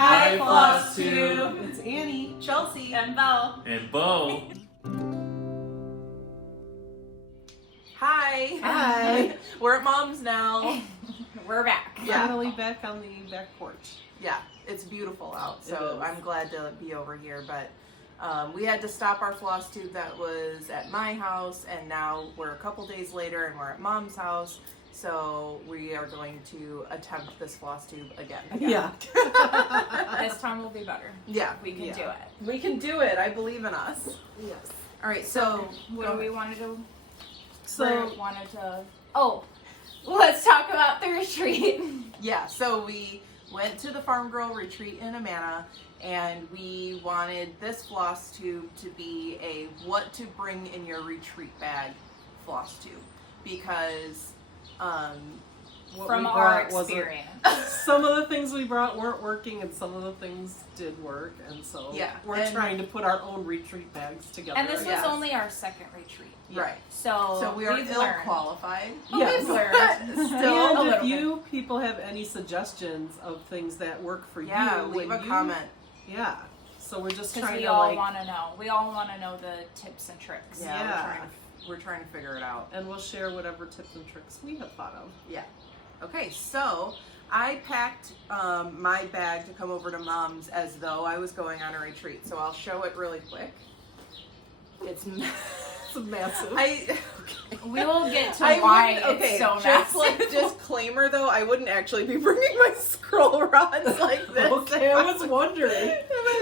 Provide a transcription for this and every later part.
Hi, Flosstube. It's Annie, Chelsea, and Belle, and Bo. Hi. Hi. We're at Mom's now. we're back. Yeah. Finally back on the back porch. Yeah, it's beautiful out, so It is. I'm glad to be over here. But we had to stop our floss tube that was at my house, and now we're a couple days later and we're at Mom's house. So we are going to attempt this floss tube again. Yeah. This time will be better. Yeah, We can do it. we can do it. I believe in us. Yes. All right, so What do we want to do? So, Let's talk about the retreat. yeah, so we went to the Farm Girl retreat in Amana, and we wanted this floss tube to be a what to bring in your retreat bag floss tube, because what From we our brought wasn't- experience. some of the things we brought weren't working, and some of the things did work, and so Yeah, we're and- trying to put our own retreat bags together. And this was Yes. only our second retreat. right. So So we are we've ill learned. qualified. But Yes. we've learned. Still a And if little bit. you people have any suggestions of things that work for Yeah, you, leave when a you- comment. Yeah. So we're just Because trying we to all like, want to know. We all want to know the tips and tricks. Yeah, Yeah. we're trying to figure it out. and we'll share whatever tips and tricks we have thought of. Yeah. Okay, so I packed my bag to come over to Mom's as though I was going on a retreat. So I'll show it really quick. It's It's massive. We will get to I why wouldn't- okay, it's so just massive. like disclaimer though, I wouldn't actually be bringing my scroll rods like this. Okay, I was wondering.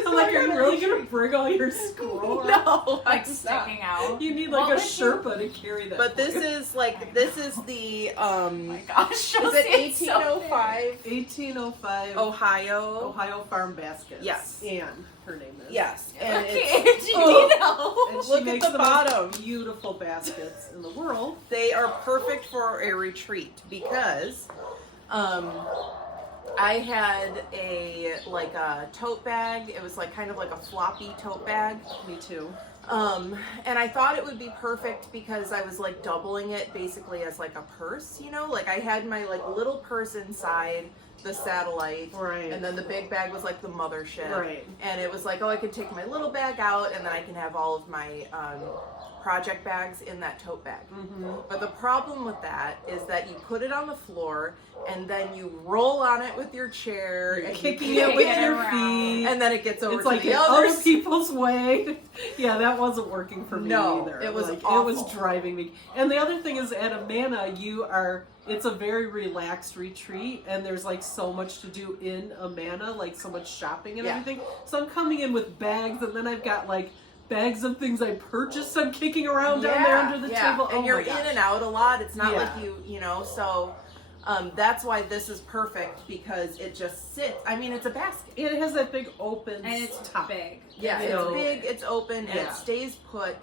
I'm like, are you really gonna bring all your scroll? No, like I'm not. sticking out. You need like What a would you- Sherpa to carry that. But this for you. is like this is the Oh my gosh. is Chelsea, it it's so 1805 1805 Ohio? Ohio Farm Baskets. Yes. Anne, her name is. Yes, big. and Okay, it's did you know? And she Look at makes the the bottom. most beautiful baskets in the world. they are perfect for a retreat because I had a tote bag. It was like kind of like a floppy tote bag. Me too. And I thought it would be perfect because I was like doubling it basically as like a purse, you know, like I had my like little purse inside the satellite, Right. and then the big bag was like the mothership, Right. and it was like, oh, I could take my little bag out and then I can have all of my project bags in that tote bag. Mm-hmm. But the problem with that is that you put it on the floor and then you roll on it with your chair and Kicking you it kick with it your around. feet. and then it gets over It's to like the in other other people's way. Yeah, that wasn't working for me No, either. it was like, awful. It was driving me. And the other thing is at Amana, it's a very relaxed retreat, and there's like so much to do in Amana, like so much shopping and Yeah. everything. So I'm coming in with bags, and then I've got like bags of things I purchased. I'm kicking around down there under the table. And Oh you're my gosh. in and out a lot. It's not Yeah. like you know, so that's why this is perfect because it just sits. I mean, it's a basket. It has that big open And it's top. big. Yeah, You it's know, big, it's open, and yeah. it stays put.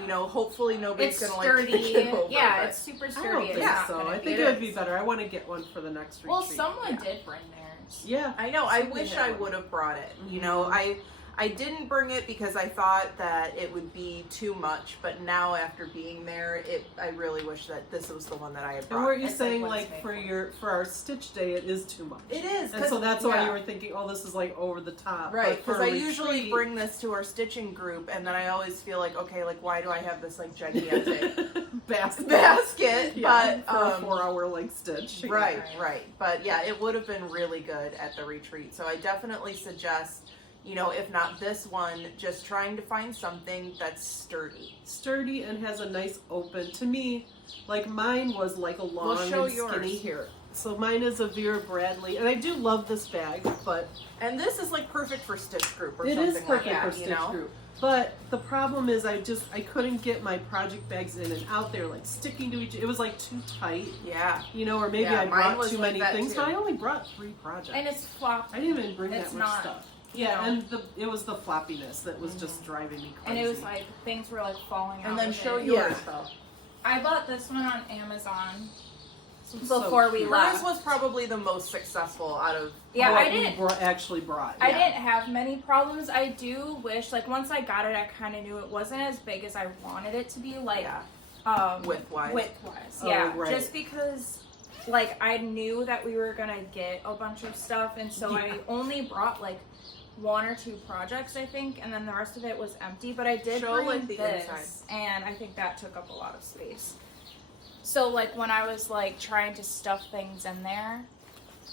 You know, hopefully nobody's It's gonna sturdy. like kick it over. Yeah, but- it's super I don't sturdy. think It's not so. gonna I think it it would is. be better. I want to get one for the next retreat. Well, someone Yeah. did bring theirs. Yeah. I know. I Something wish had I one. would have brought it. You know, I didn't bring it because I thought that it would be too much. But now, after being there, I really wish that this was the one that I had And brought. weren't you It's saying like what's like made for our stitch day it is too much? It is, And so that's why yeah. you were thinking, oh, this is like over the top. Right, But for because I a usually retreat- bring this to our stitching group, and then I always feel like, okay, like why do I have this like gigantic basket? Yeah, But for a 4-hour like stitch. right. But yeah, it would have been really good at the retreat. So I definitely suggest, you know, if not this one, just trying to find something that's sturdy. Sturdy and has a nice open. To me, like mine was like a long show and yours. skinny here. So mine is a Vera Bradley, and I do love this bag, but And this is like perfect for stitch group or it something is perfect like that, for you stitch know? group. But the problem is I couldn't get my project bags in and out there like sticking to each. It was like too tight, Yeah. you know, or maybe Yeah, I mine brought was too like many that things. too. But I only brought 3 projects. And it's flop. I didn't even bring It's that much not, stuff. you Yeah, know. and it was the floppiness that was just driving me And crazy. it was like things were like falling out. And then of show it. yours Yeah. though. I bought this one on Amazon So before we cute. left. Hers was probably the most successful out of Yeah, what I we didn't. actually brought. I yeah. didn't have many problems. I do wish, like, once I got it, I kind of knew it wasn't as big as I wanted it to be. Like, yeah. width-wise. Oh, Yeah, right. just because like I knew that we were gonna get a bunch of stuff, and so I only brought like 1 or 2 projects, I think, and then the rest of it was empty. But I did Show, bring like, the this, inside. and I think that took up a lot of space. So like when I was like trying to stuff things in there,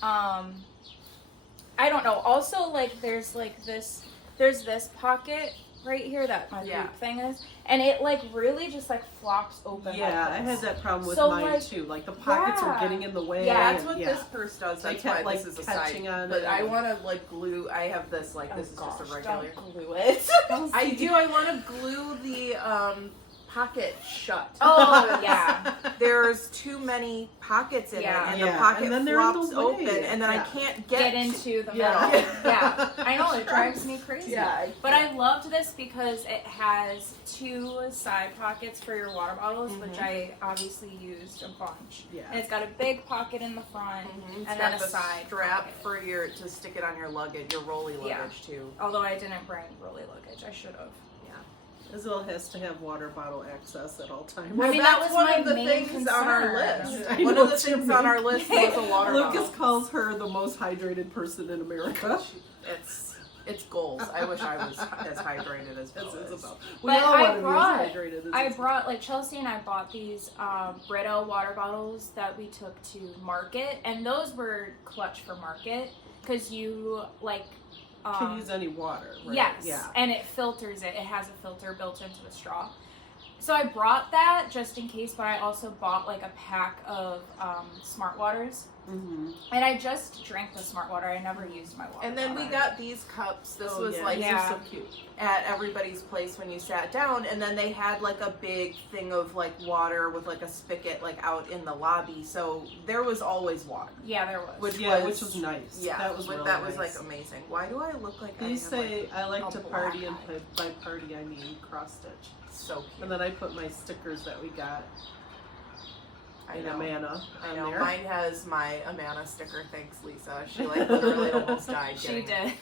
I don't know. Also, like there's this pocket right here that my Yeah. boot thing is, and it like really just like flops open. Yeah, like I this. had that problem with So, mine like, too. Like the pockets were yeah. getting in the way. Yeah, That's what this purse does. They That's kept, why like, this is a side. catching on But it. I want to like glue. I have this like this is just a regular. Don't glue it. I do. I want to glue the pocket shut. Oh yeah. There's too many pockets in Yeah. it, and Yeah, the pocket and then they're in flops the way. open, and then I Yeah. can't Get get into the Yeah. middle. Yeah. I know, it drives me crazy. Yeah, But I loved this because it has 2 side pockets for your water bottles, which I obviously used a bunch. Yeah. And it's got a big pocket in the front, It's and got then a the side strap pocket. for your to stick it on your luggage, your rolly luggage Yeah. too. Although I didn't bring rolly luggage, I should have. Isabel has to have water bottle access at all times. I mean, that was one my of the main things on our concern. list. I One know of the what you things on mean. our list was a water Lucas bottle. calls her the most hydrated person in America. It's goals. I wish I was as hydrated as That's Belle is. Isabel. We But all I want to brought- be as hydrated as I Isabel. brought, like, Chelsea and I bought these Brito water bottles that we took to market, and those were clutch for market, because you, like, Can use any water, right? yes, Yeah. and it filters it. It has a filter built into the straw. So I brought that just in case, but I also bought, like, a pack of Smart Waters. Mm-hmm. And I just drank the Smart Water. I never used my water. And then we bottle. got these cups. This Oh, was yeah. like These Yeah. are so cute. at everybody's place when you sat down, and then they had like a big thing of like water with like a spigot like out in the lobby, so there was always water. Yeah, there was. Which Which was nice. Yeah, that was really that was nice. like amazing. Why do I look like They I have, say like, I like a to black party, and eye? by party I mean cross stitch. So cute? And then I put my stickers that we got I in know. Amana I on know. there. Mine has my Amana sticker. Thanks, Lisa. She like literally almost died. She getting did. it.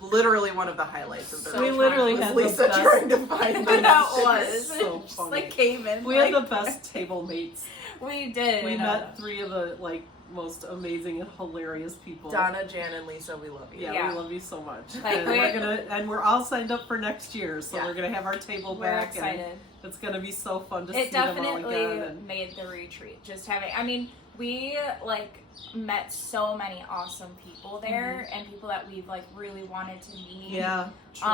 Literally one of the highlights of the So we retreat literally was had Lisa the best. trying to find That the was. so Just funny. like came in. We like, had the best table mates. We did. We met 3 of the like most amazing and hilarious people. Donna, Jan, and Lisa. We love you. Yeah, Yeah. we love you so much. Like, and we're all signed up for next year, so Yeah. we're gonna have our table We're back. excited. And it's gonna be so fun to see It them all definitely again. And made the retreat. Just having, I mean, we like met so many awesome people there, and people that we've like really wanted to meet. yeah, true.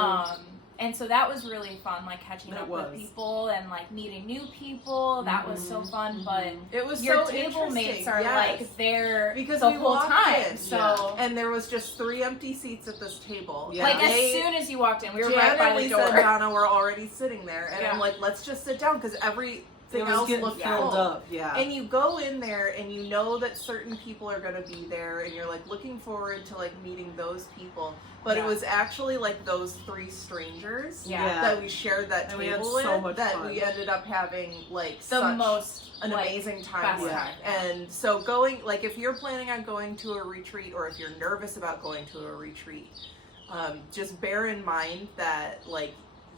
And so that was really fun, like catching It up was. with people and like meeting new people. That was so fun. But It was your so table mates interesting, are yes. like there Because the we whole walked time. in, So and there was just 3 empty seats at this table. Yeah. like They- as soon as you walked in, we were Jan right by and the Lisa door. and Donna were already sitting there, and Yeah. I'm like, let's just sit down because everything it was else getting looked filled full. up. Yeah. And you go in there and you know that certain people are going to be there, and you're like looking forward to like meeting those people. But it Yeah. was actually like those 3 strangers Yeah. that we shared that And we had table so with much that fun. we ended up having like The such most an like, amazing time best with. time. And so going, like if you're planning on going to a retreat, or if you're nervous about going to a retreat, just bear in mind that like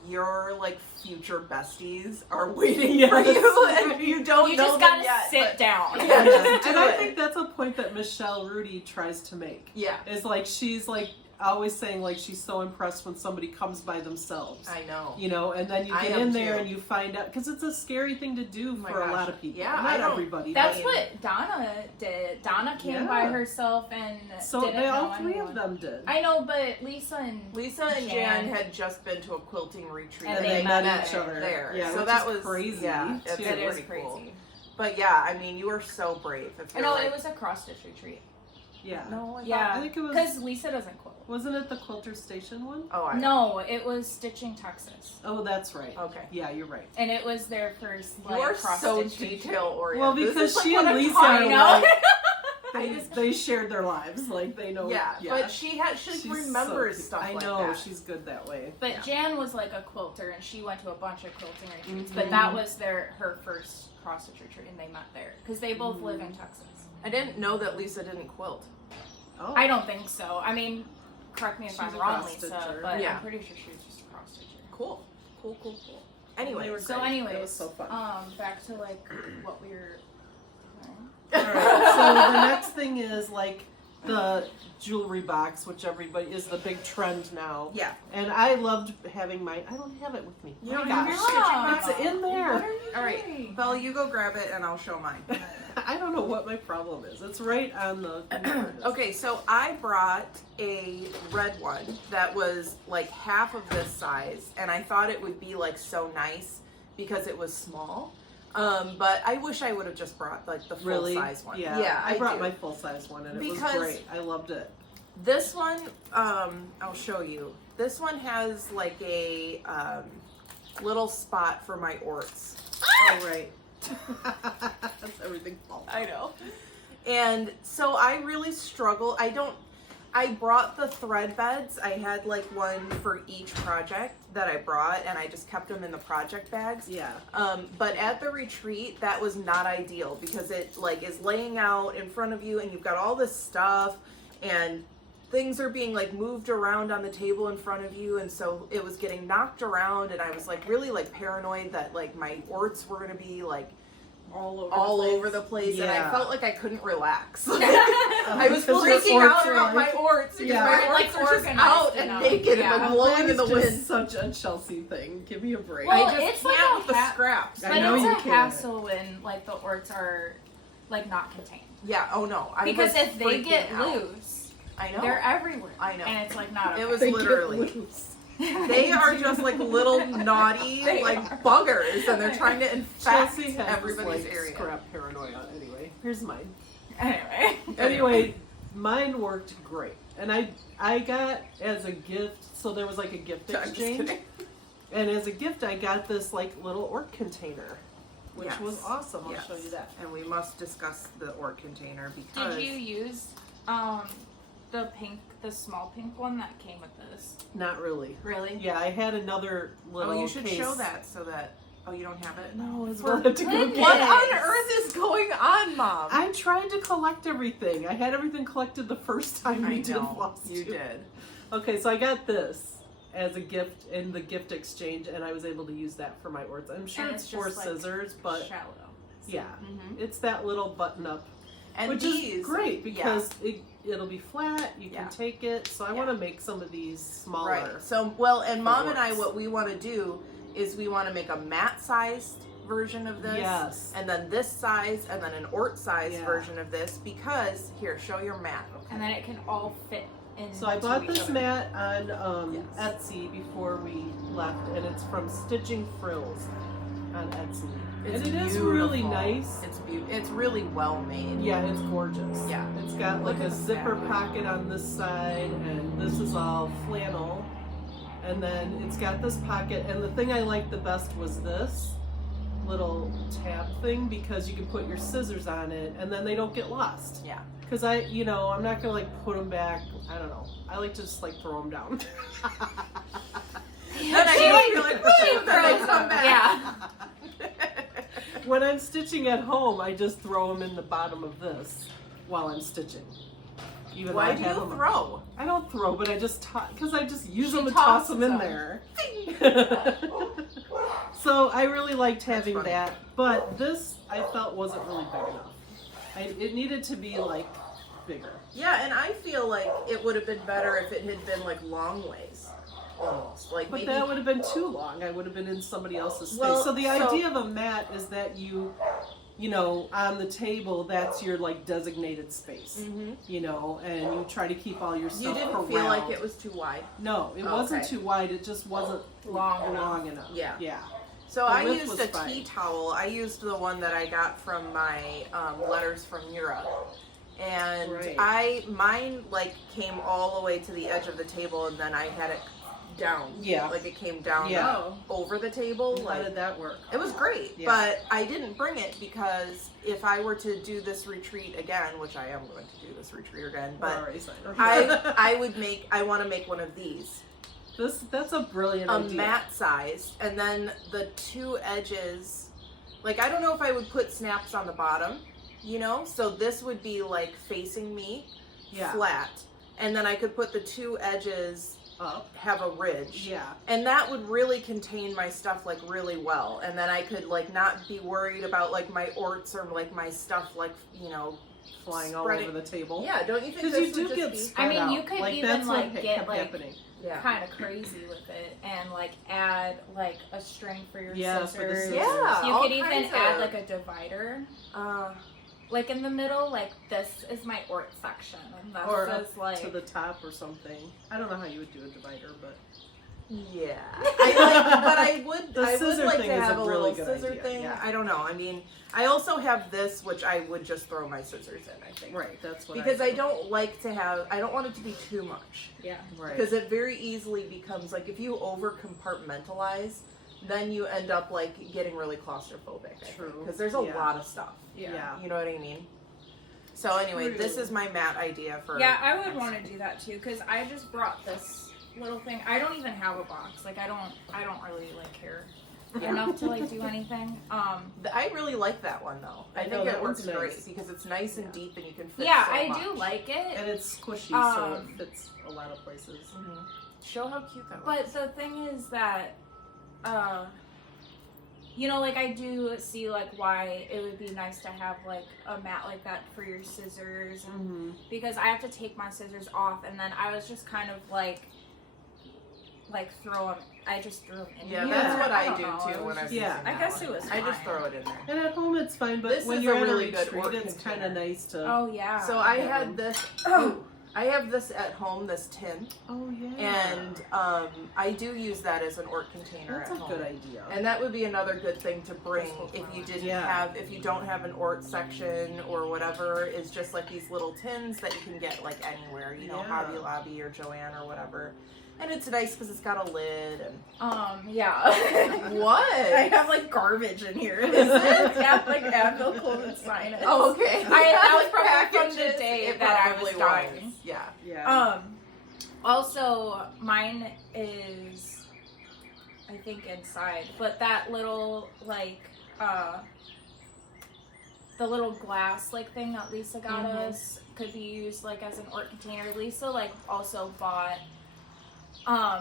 your like future besties are waiting for Yes. you, and you don't You know just them gotta yet, sit but- down. Yeah, just do and I it. think that's a point that Michelle Rudy tries to make. Yeah, Is like she's like always saying like she's so impressed when somebody comes by themselves. I know. You know, and then you I get am in there too. and you find out, because it's a scary thing to do Oh my for a gosh. lot of people. Yeah, not I don't- everybody. That's but- what Donna did. Donna came Yeah. by herself and So didn't they know all 3 anyone. of them did. I know, but Lisa and Lisa and Jan had just been to a quilting retreat, And and they they met met each there. other. there. Yeah, So which that is was crazy. Yeah, it's too. It is pretty crazy. cool. But yeah, I mean, you were so brave. If I you're know like, it was a cross stitch retreat. Yeah. No, I Yeah, I think it was. because Lisa doesn't quilt. Wasn't it the Quilter Station one? Oh, I No, it was Stitching Texas, Oh, that's right. Okay. Yeah, you're right. and it was their first You like are cross so stitch retreat. detail oriented. Well, This because is, like, she what and I'm Lisa talking are about. like, they shared their lives. Like they know. Yeah, but she She's remembers so- stuff I like know that. she's good that way. But Yeah. Jan was like a quilter, and she went to a bunch of quilting retreats. Mhm. But that was her first cross stitch retreat, and they met there because they both live in Texas. I didn't know that Lisa didn't quilt. Oh, I don't think so. I mean, correct me if She's I'm a wrong, cross Lisa, stitcher. but Yeah. I'm pretty sure she was just a cross stitcher. Cool. Cool. They Anyway, were So, great. anyways, It was so fun. back to like what we were doing. All right. So the next thing is like the jewelry box, which everybody is the big trend now. Yeah. And I loved having mine. I don't have it with me. You Oh don't my have your gosh. stitching box? It's in there. What are you All right, doing? Belle, you go grab it and I'll show mine. I don't know what my problem is. It's right on the. Okay, so I brought a red one that was like half of this size, and I thought it would be like so nice because it was small. But I wish I would have just brought like the full size one. Yeah, I brought do. my full size one and it was Because- great. I loved it. This one, I'll show you. This one has like a little spot for my orts. Oh, right. That's everything falls. I know. And so I really struggle. I brought the thread beds. I had like one for each project that I brought, and I just kept them in the project bags. Yeah. But at the retreat, that was not ideal because it like is laying out in front of you, and you've got all this stuff, and things are being like moved around on the table in front of you, and so it was getting knocked around, and I was like really like paranoid that like my orts were gonna be like all over the place, and I Yeah. felt like I couldn't relax. I was Because your freaking out orts are about my like- orts because Yeah. my They're, orts like, are just organized out and enough. naked Yeah. and like blowing in the That is wind. just such a Chelsea thing. Give me a break. Well, I just it's like can't a with the ha- scraps. I But know it's you a can. hassle when like the orts are like not contained. Yeah. Oh no. I Because was if they freaking get out. loose, I know. they're everywhere. I know. And it's like not okay. It was They get literally. loose. They are just like little naughty They like are. buggers, and they're trying to infect Chelsea has everybody's like area. scrap paranoia. Anyway, here's mine. Anyway. Anyway, mine worked great, and I got as a gift. So there was like a gift I'm just exchange, kidding. and as a gift, I got this like little orc container, which Yes. was awesome. I'll Yes. show you that. And we must discuss the orc container because Did you use the small pink one that came with this? Not really. Really? Yeah, I had another little. Oh, you should case. show that so that. Oh, you don't have it? No, it's For to go goodness. get What it. on earth is going on, Mom? I tried to collect everything. I had everything collected the first time we did Flosstube. You did. Okay, so I got this as a gift in the gift exchange, and I was able to use that for my orts. I'm sure And it's it's for just, like, scissors, but Shallow. yeah, Mhm. it's that little button up, And which these, is great yeah. because it'll be flat. You can Yeah. take it. So I Yeah. want to make some of these smaller. Right. So, well, and Mom and I, orts. what we want to do is we want to make a mat-sized version of this. Yes. And then this size, and then an ort-sized Yeah. version of this, because, here, show your mat. And then it can all fit in. So I bought each this other. mat on Yes. Etsy before we left, and it's from Stitching Frills on Etsy. It's and it is really beautiful. nice. It's really well made. Yeah, it's gorgeous. Yeah. It's got like Look a at the zipper fabric. pocket on this side, and this is all flannel. And then it's got this pocket, and the thing I liked the best was this little tab thing because you can put your scissors on it, and then they don't get lost. Yeah. Because I'm not gonna like put them back. I don't know. I like to just like throw them down. Then I She just like- feel like, she "Woo," then they throws come them. back. Yeah. When I'm stitching at home, I just throw them in the bottom of this while I'm stitching. Even Why though I do have you them. throw? I don't throw, but I just because I just use She them and toss tosses them in them. there. So I really liked having funny. that, but this I felt wasn't really big enough. It needed to be like bigger. Yeah, and I feel like it would have been better if it had been like long ways. Almost. Like But maybe that would have been too long. I would have been in somebody else's space. Well, So the so- idea of a mat is that you know, on the table, that's your like designated space. Mhm. You know, and you try to keep all your stuff You didn't corralled. feel like it was too wide. No, it Oh, wasn't okay. too wide. It just wasn't long enough. Yeah. Yeah. So The I width used was a fine. tea towel. I used the one that I got from my letters from Europe. And Right. mine like came all the way to the edge of the table, and then I had it down. Yeah. Like it came down Yeah. over the table. How Like did that work? it was great, Yeah. but I didn't bring it because if I were to do this retreat again, which I am going to do this retreat again, We're but already signed. I want to make one of these. That's a brilliant A idea. mat size, and then the two edges, like I don't know if I would put snaps on the bottom, you know, so this would be like facing me Yeah. flat, and then I could put the two edges up. have a ridge. Yeah. And that would really contain my stuff like really well. And then I could like not be worried about like my orts or like my stuff like, you know, Flying all spreading- over the table. Yeah, don't you think Because this you do would get just be... spread I mean, out. you could like, even, that's what like, get, kept like, happening. Yeah. kind of crazy with it and like add like a string for your Yeah, scissors. for the scissors. Yeah, You all could even kinds add of- like a divider. Uh, Like in the middle, like this is my ort section, and this Or is up like to the top or something. I don't know how you would do a divider, but yeah. But I would The scissor like thing to is have a a really little good scissor idea, thing. yeah. I don't know. I mean, I also have this, which I would just throw my scissors in, I think. right, that's what Because I I don't like to have, I don't want it to be too much. yeah. right. Because it very easily becomes like if you over compartmentalize, then you end up like getting really claustrophobic. True. Because there's a Yeah. lot of stuff. Yeah. You know what I mean? So anyway, True. this is my mat idea for. Yeah, I would want to do that too because I just brought this little thing. I don't even have a box. Like I don't really like care enough to like do anything. I really like that one though. I I know, think that it works one's great nice. because it's nice and Yeah. deep and you can fit Yeah, so I much. do like it. And it's squishy, so Um, it fits a lot of places. Mhm. Show how cute that But was. the thing is that, you know, like I do see like why it would be nice to have like a mat like that for your scissors, and Mm-hmm. because I have to take my scissors off, and then I was just kind of like throw them. I just threw them in. Yeah, here. that's what I don't do know, too it was when I'm just- Yeah. using I that guess one. it was I just fine. throw it in there. And at home it's fine, but This when is you're a in really a good retreat, orc it's kind of container. nice to. Oh yeah. So I Yeah. had this. Oh. I have this at home, this tin, Oh yeah. and I do use that as an orc container that's at a home. good idea. And that would be another good thing to bring This whole if you flower. didn't Yeah. have, if you don't have an ort section or whatever, is just like these little tins that you can get like anywhere, you know, Yeah. Hobby Lobby or Joann or whatever. And it's nice because it's got a lid and Yeah. what? I have like garbage in here. Is it? Yeah, like Advil clothing sign. Oh, okay. that was probably from the Packages, day it that I probably was dying. was. Yeah. yeah. Also, mine is, I think, inside, but that little, like, the little glass, like, thing that Lisa got us could be used, like, as an ort container. Lisa, like, also bought,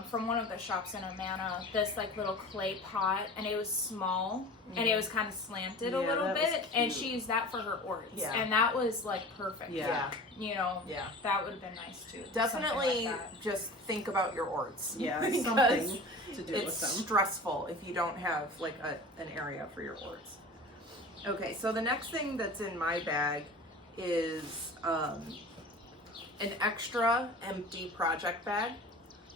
from one of the shops in Amana, this, like, little clay pot, and it was small, and it was kind of slanted a Yeah, little that was bit, and cute. she used that for her orts, Yeah. and that was, like, perfect. Yeah. You know, Yeah. that would have been nice, too. Definitely Something like that. just think about your orts. Yeah, because something to do with it's them. stressful if you don't have like an area for your orts. Okay, so the next thing that's in my bag is an extra empty project bag.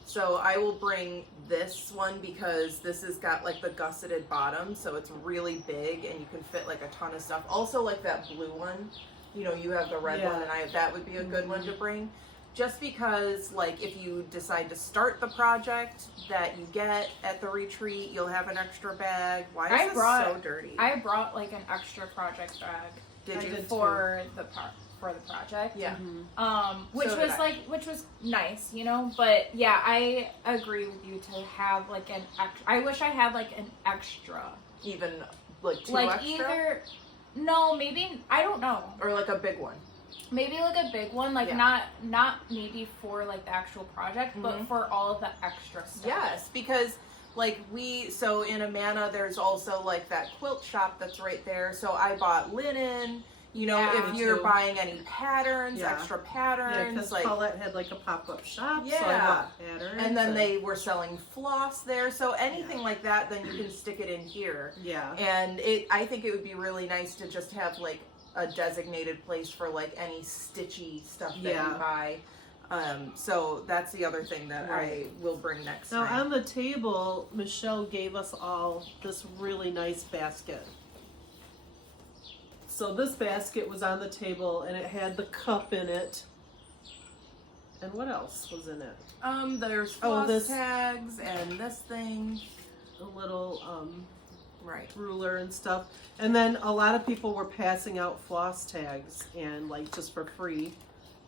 So I will bring this one because this has got like the gusseted bottom, so it's really big and you can fit like a ton of stuff. Also like that blue one, you know, you have the red Yeah. one and that would be a good one to bring. Just because like if you decide to start the project that you get at the retreat, you'll have an extra bag. Why is this so dirty? I brought like an extra project bag. Did you? For the project? Yeah. Which So was did I. which was nice, you know. But yeah, I agree with you to have like an extra. I wish I had like an extra. Even like two Like extra? either. No, maybe I don't know. Or like a big one. Maybe like a big one, like Yeah. not maybe for like the actual project, but for all of the extra stuff. Yes, because like so in Amana there's also like that quilt shop that's right there. So I bought linen. You know, Yeah. if Me you're too. buying any patterns, Yeah. extra Yeah, patterns, because like Paulette had like a pop-up shop, so I Yeah. bought patterns. and then they were selling floss there. So anything like that, then you can stick it in here. Yeah. And I think it would be really nice to just have like a designated place for like any stitchy stuff that Yeah. you buy. So that's the other thing that Right. I will bring next Now time. on the table, Michelle gave us all this really nice basket. So this basket was on the table and it had the cup in it. And what else was in it? There's Oh, floss this- tags and this thing. A little Right. ruler and stuff. And then a lot of people were passing out floss tags and like just for free.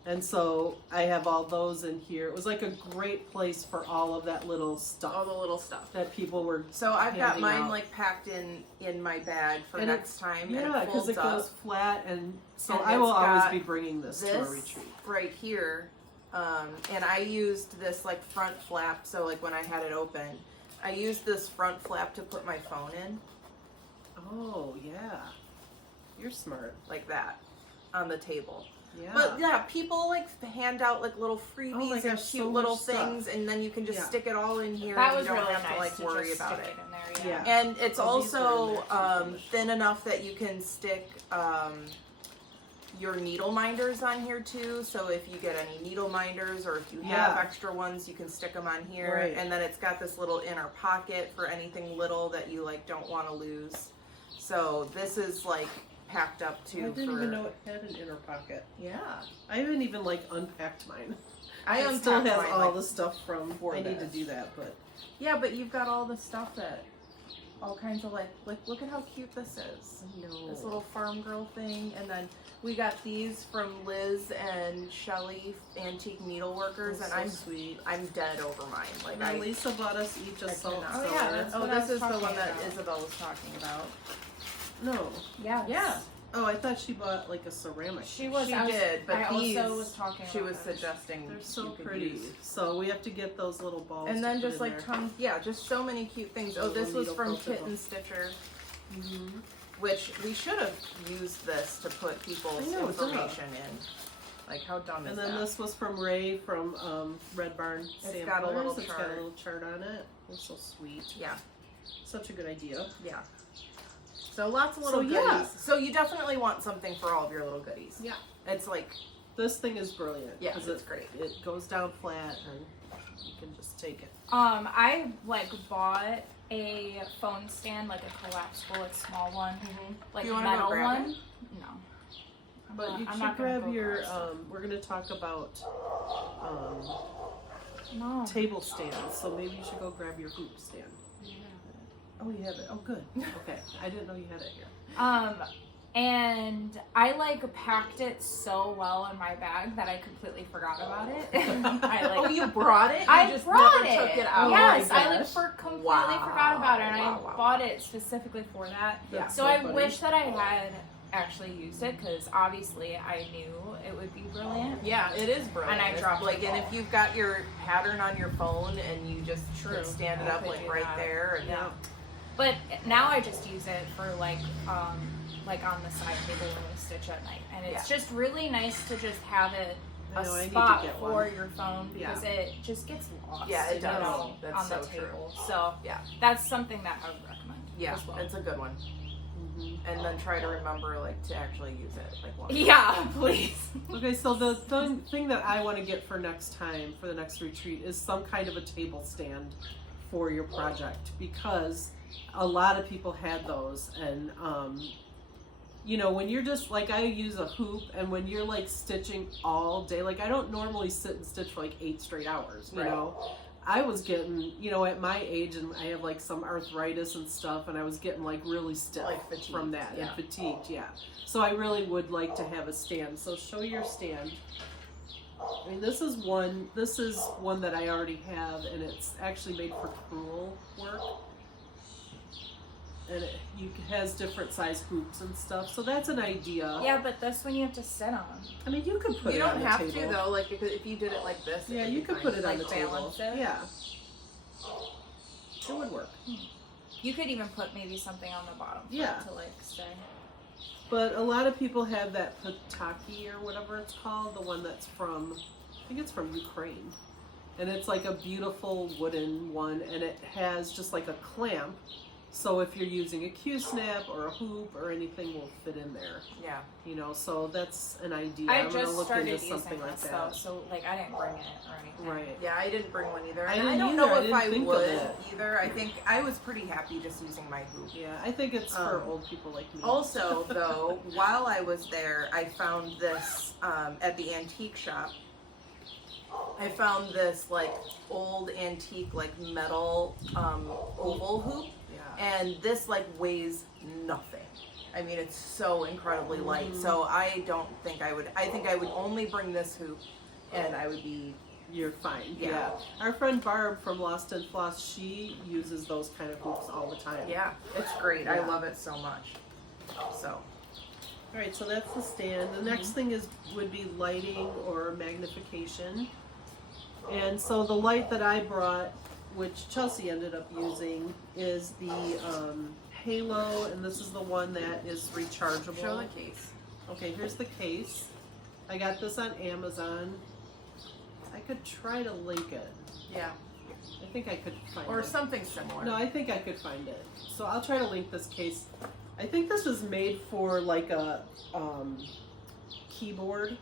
And so I have all those in here. It was like a great place for all of that little stuff All the little stuff. that people were. So I've got handing mine out. like packed in my bag for And next time. Yeah, and it because folds it up. goes flat, and so And I will it's always got be bringing this to a This retreat. right here And I used this like front flap, so like when I had it open, I used this front flap to put my phone in. Oh, yeah. You're smart. Like that, on the table. Yeah. But yeah, people like hand out like little freebies Oh my and gosh, cute so little much stuff. things, and then you can just Yeah. stick it all in here That and was you don't really have nice to like to worry just about stick it. in there. Yeah. And it's Oh, these are in also there too, thin enough that you can stick your needle minders on here too. So if you get any needle minders or if you have Yeah. extra ones, you can stick them on here. Right. And then it's got this little inner pocket for anything little that you like don't want to lose. So this is like packed up too. I didn't even know it had an inner pocket. Yeah. I haven't even like unpacked mine. I It still unpacked has mine, all like, the stuff from. for I need to this. do that, but Yeah, but you've got all the stuff that, all kinds of like look at how cute this is. no. This little farm girl thing, and then we got these from Liz and Shelly, Antique Needleworkers, and so I'm sweet. dead over mine. Like And Lisa bought us each a I salt cannot. cellar. Oh, yeah, that's what I this was is the talking one that about. Isabel was talking about. No. Yeah. Yeah, Oh, I thought she bought like a ceramic. She was. she I was- did, but I these also was talking she about was those. suggesting They're so you could pretty. use. So we have to get those little balls. And then to put just in like there. tons, yeah, just so many cute things. Oh, Little this was needle from poke Kitten Stitcher, Mhm. which we should have used this to put people's I know, duh. information in. Like, how dumb is And then that? this was from Ray from Red Barn It's got a little Samplers. It's got a chart. little chart on it. It's so sweet. Yeah, Such a good idea. yeah. So lots of little So, goodies. yeah. So you definitely want something for all of your little goodies. Yeah. It's like, This thing is brilliant. Yeah, 'cause it's great. It goes down flat and you can just take it. I like bought a phone stand, like a collapsible, like small one, like Do you a wanna go metal grab one. it? No. I'm But not- you I'm should not gonna grab go your, grab we're going to talk about No. table stands. So maybe you should go grab your hoop stand. Oh, you have it. Oh, good. Okay. I didn't know you had it here. And I like packed it so well in my bag that I completely forgot about it. I like. oh, you brought it? You I just brought never it. took it out. Yes, Oh my I like gosh. completely Wow. forgot about it, and Wow, I wow, bought it specifically for that. Yeah. That's So so I funny. wish that I had actually used it because obviously I knew it would be brilliant. Yeah, it is brilliant. And I It's dropped like, the and ball. if you've got your pattern on your phone and you just True. stand it I up could like do right that. there, and Yeah. But now I just use it for like on the side table when we stitch at night, and it's just really nice to just have it I a know, I need to spot get for one. your phone because it just gets lost. Yeah, it you does. know, That's on the so true. table. So Yeah. that's something that I would recommend. yeah, as well. it's a good one. Mhm. And then try to remember like to actually use it. Like while Yeah, please. Okay, so the thing that I want to get for next time, for the next retreat, is some kind of a table stand for your project because a lot of people had those, and you know, when you're just like, I use a hoop, and when you're like stitching all day, like I don't normally sit and stitch for like 8 straight hours, you Right. know. I was getting, you know, at my age, and I have like some arthritis and stuff, and I was getting like really stiff Like fatigued, from that, yeah. and fatigued, yeah. So I really would like to have a stand. So show your stand. I mean, this is one that I already have, and it's actually made for crewel work. And it has different size hoops and stuff, so that's an idea. Yeah, but this one you have to sit on. I mean, you could put you it on don't the have table. to though. Like if you did it like this, Yeah, would you be could fine. put it on Like the table. balance it? Yeah, it would work. You could even put maybe something on the bottom for Yeah. it to like stay. But a lot of people have that pataki or whatever it's called, the one that's from, I think it's from Ukraine. And it's like a beautiful wooden one, and it has just like a clamp. So if you're using a Q-snap or a hoop or anything will fit in there, Yeah. you know, so that's an idea. I I'm gonna just look started into using something like this that. though, so like I didn't bring it or anything. Right. Yeah, I didn't bring one either. I And didn't don't either. know I if didn't I think of would it. either. I think I was pretty happy just using my hoop. Yeah, I think it's for Um, old people like me. Also, though, while I was there, I found this at the antique shop. I found this like old antique like metal oval hoop, Yeah. and this like weighs nothing. I mean, it's so incredibly light. So I don't think I would. I think I would only bring this hoop, and I would be. You're fine. Yeah. Yeah. Our friend Barb from Lost and Floss, she uses those kind of hoops all the time. Yeah, it's great. I Yeah. love it so much. So. All right, so that's the stand. The next thing would be lighting or magnification. And so the light that I brought, which Chelsea ended up using, is the Halo, and this is the one that is rechargeable. Show the case. Okay, here's the case. I got this on Amazon. I could try to link it. Yeah. I think I could find it. Or something similar. No, I think I could find it. So I'll try to link this case. I think this was made for like a keyboard.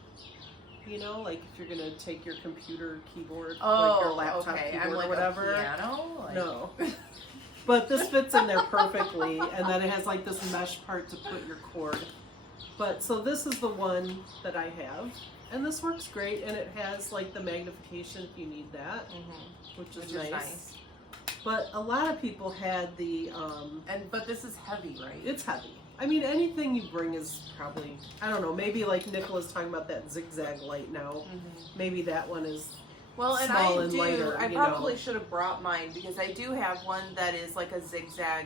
You know, like if you're gonna take your computer keyboard, like your laptop okay. keyboard I'm like or whatever. A piano? Like... No. But this fits in there perfectly, and then it has like this mesh part to put your cord. But so this is the one that I have, and this works great, and it has like the magnification if you need that, which is nice. But a lot of people had the but this is heavy, right? It's heavy. I mean, anything you bring is probably, I don't know, maybe like Nicola's talking about that zigzag light now. Maybe that one is well, and small I and do. lighter. I probably should have brought mine because I do have one that is like a zigzag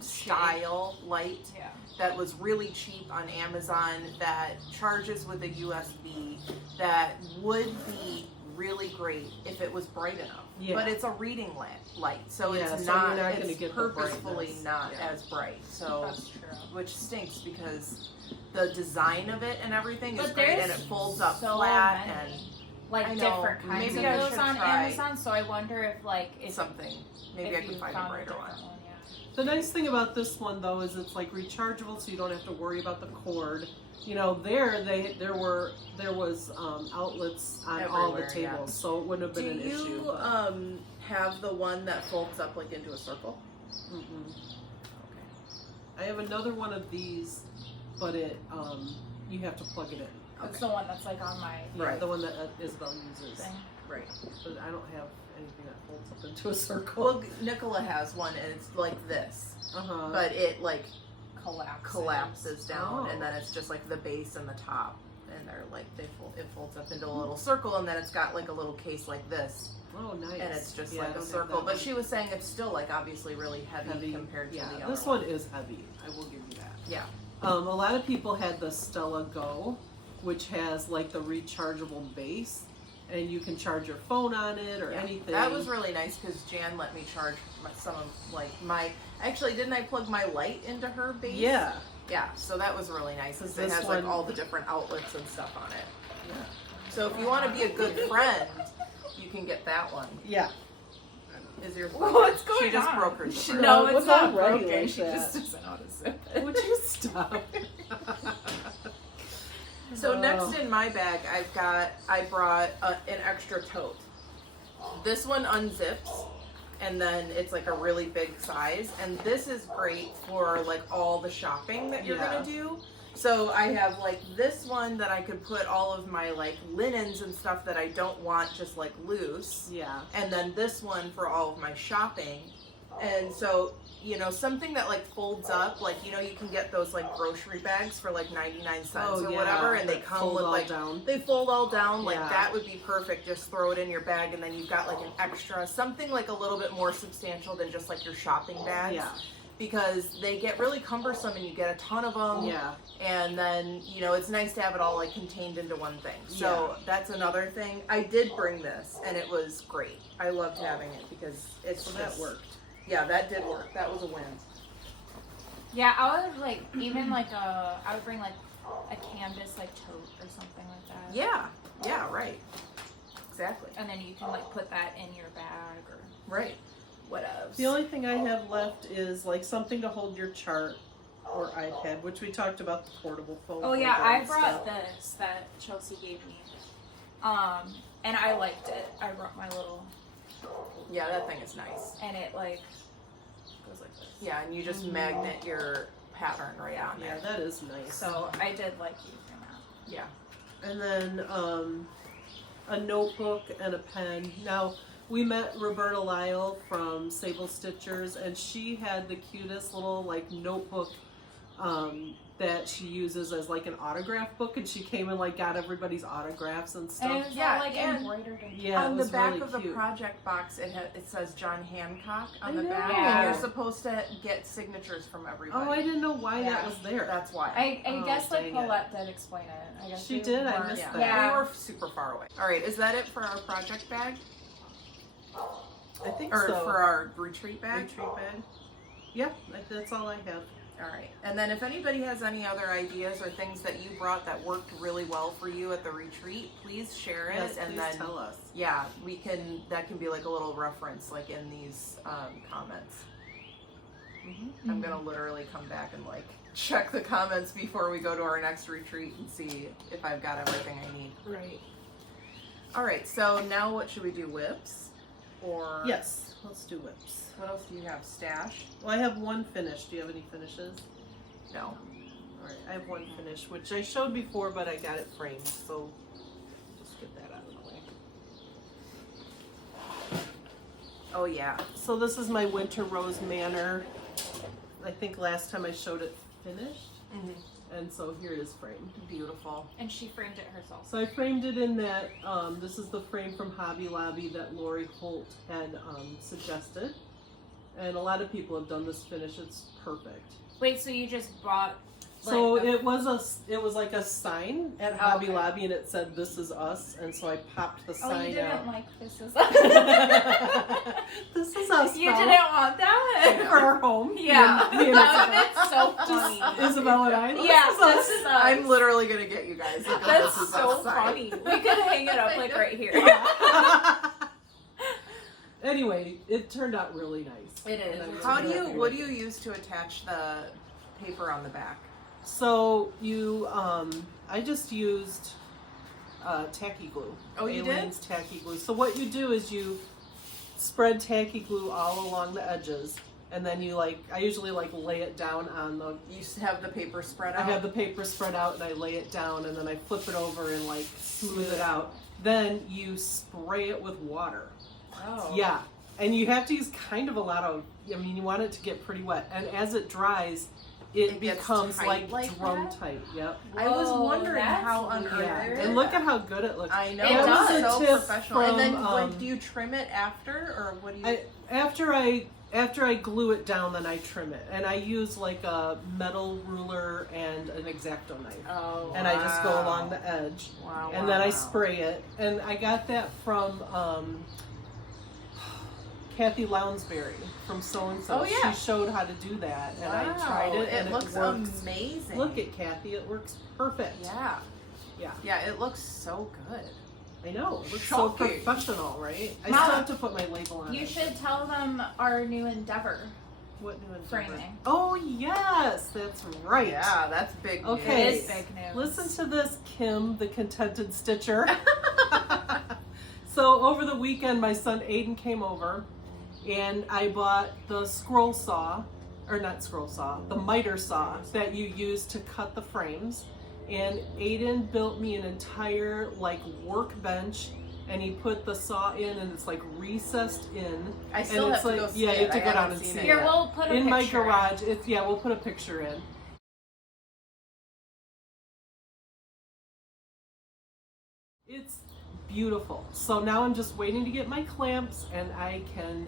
style light that was really cheap on Amazon that charges with a USB that would be really great if it was bright enough. Yeah. But it's a reading light, so Yeah, it's so not. you're not it's gonna get the purposefully brightness. not Yeah. as bright. So That's true. which stinks because the design of it and everything is But great, there's and it folds up so flat many, and like I know. different kinds Maybe of I those should on try Amazon. So I wonder if like if something. Maybe if I can you find a found brighter one. different yeah. The nice thing about this one though is it's like rechargeable, so you don't have to worry about the cord. You know, there was outlets on all the Everywhere, tables, yeah. so it wouldn't have Do been an issue. you but- have the one that folds up like into a circle? Mm-mm. Okay. I have another one of these, but it you have to plug it in. It's the one that's like on my Yeah, Right. the one that Isabel uses. thing. Right. But I don't have anything that folds up into a circle. Well, Nicola has one, and it's like this, Uh-huh. but it like Collapses. down, Oh. and then it's just like the base and the top, and they're like it folds up into a little circle, and then it's got like a little case like this, Oh, nice. and it's just Yeah, I like a don't have circle. that But one. she was saying it's still like obviously really heavy compared to yeah, the other this one is heavy. I will give you that. Yeah. A lot of people had the Stella Go, which has like the rechargeable base, and you can charge your phone on it or Yeah. anything. That was really nice because Jan let me charge some of like my. Actually, didn't I plug my light into her base? Yeah. Yeah. So that was really nice because it This has like one- all the different outlets and stuff on it. Yeah. So if you want to be a good friend, you can get that one. Yeah. Is your What's going She just on? broke her She- zipper. No, What's it's not already broken. like She that? just doesn't know how to zip it. Would you stop? So next in my bag, I brought an extra tote. This one unzips, and then it's like a really big size. And this is great for like all the shopping that you're Yeah. gonna do. So I have like this one that I could put all of my like linens and stuff that I don't want just like loose. Yeah. And then this one for all of my shopping. And so, you know, something that like folds up, like, you know, you can get those like grocery bags for like 99 cents or whatever, and they that come fold with all like, down. they fold all down, like Yeah. that would be perfect. Just throw it in your bag, and then you've got like an extra, something like a little bit more substantial than just like your shopping bags. Yeah. Because they get really cumbersome and you get a ton of them. Yeah. And then, you know, it's nice to have it all like contained into one thing. So that's another thing. I did bring this, and it was great. I loved having it because it's So that just- worked. Yeah, that did work. That was a win. Yeah, I would like even like I would bring like a canvas like tote or something like that. Yeah, yeah, right. Exactly. And then you can like put that in your bag or Right. What else? The only thing I have left is like something to hold your chart or iPad, which we talked about the portable phone. Oh yeah, holder I and brought stuff. this that Chelsea gave me. And I liked it. I brought my little Yeah, that thing is nice. and it like goes like this. Yeah, and you just magnet your pattern right on Yeah, there. that is nice. So I did like using that. Yeah. And then a notebook and a pen. Now, we met Roberta Lyle from Sable Stitchers, and she had the cutest little like notebook that she uses as like an autograph book, and she came and like got everybody's autographs and stuff. And it was Yeah, all like and- embroidered. And Yeah, it on was the back really of the cute. project box, it says John Hancock on I the back, know. and you're supposed to get signatures from everybody. Oh, I didn't know why that Yeah. was there. That's why. I Oh, guess like dang it. Paulette did explain it. I guess She we did? I weren't- missed Yeah. that. Yeah. We were super far away. All right, is that it for our project bag? I think Or so. for our retreat bag? retreat bag. Yeah, that's all I have. All right. And then if anybody has any other ideas or things that you brought that worked really well for you at the retreat, please share it. Yes, and please then, tell us. yeah, that can be like a little reference like in these comments. Mm-hmm. I'm gonna literally come back and like check the comments before we go to our next retreat and see if I've got everything I need. Right. All right, so now what should we do? Whips? Or Yes, let's do whips. what else do you have? Stash? Well, I have one finish. Do you have any finishes? No. All right, I have one finish, which I showed before, but I got it framed, so just get that out of the way. Oh yeah. So this is my Winter Rose Manor. I think last time I showed it finished, and so here it is framed. Beautiful. And she framed it herself. So I framed it in that, this is the frame from Hobby Lobby that Lori Holt had suggested. And a lot of people have done this finish. It's perfect. Wait, so you just bought? So like, it was like a sign at Oh, Hobby okay. Lobby, and it said "This is us," and so I popped the Oh, sign you didn't out. like this is. This is us. You Mom. didn't want that. For our home. Yeah, Me and that would be so funny. Isabel and I. Yeah, This this is is us. us. I'm literally gonna get you guys. a good That's This Is so Us sign. funny. We could hang it up like right here. Anyway, it turned out really nice. It is. And I'm How really do you? happy What with do you use to attach the paper on the back? So you, I just used tacky glue. Oh, you did? Aleene's tacky glue. So what you do is you spread tacky glue all along the edges, and then you I usually lay it down on the. You have the paper spread out. I have the paper spread out, and I lay it down, and then I flip it over and smooth it out. Then you spray it with water. Oh. Yeah, and you have to use kind of a lot of. I mean, you want it to get pretty wet, and as it dries, it gets becomes tight like drum that? tight. Yep. I was Whoa, wondering that's how on earth Yeah, they did and look that. at how good it looks. I know. It That was does. so A tip professional. And then from, do you trim it after, or what do you? After I glue it down, then I trim it, and I use a metal ruler and an X-Acto knife, Oh. and I just go along the edge, Wow. and then I spray it, and I got that from Kathy Lounsbury from So and So. Oh, yeah. She showed how to do that, and I Wow, tried it, and it looks works. amazing. Look at Kathy, it works perfect. Yeah. Yeah. Yeah, it looks so good. I know. It looks Shocking. so professional, right? I Mom, still have to put my label on You it. should tell them our new endeavor. What new endeavor? Framing. Oh yes, that's right. Yeah, that's big Okay. It news. is big news. Listen to this, Kim, the contented stitcher. So over the weekend, my son Aiden came over, and I bought the scroll saw, or not scroll saw, the miter saw that you use to cut the frames. And Aiden built me an entire workbench, and he put the saw in, and it's recessed in. I still and have it's to go see yeah, it. you have to I go down haven't and seen see it it. Here, yet. we'll put a In my picture garage. We'll put a picture in. It's beautiful. So now I'm just waiting to get my clamps, and I can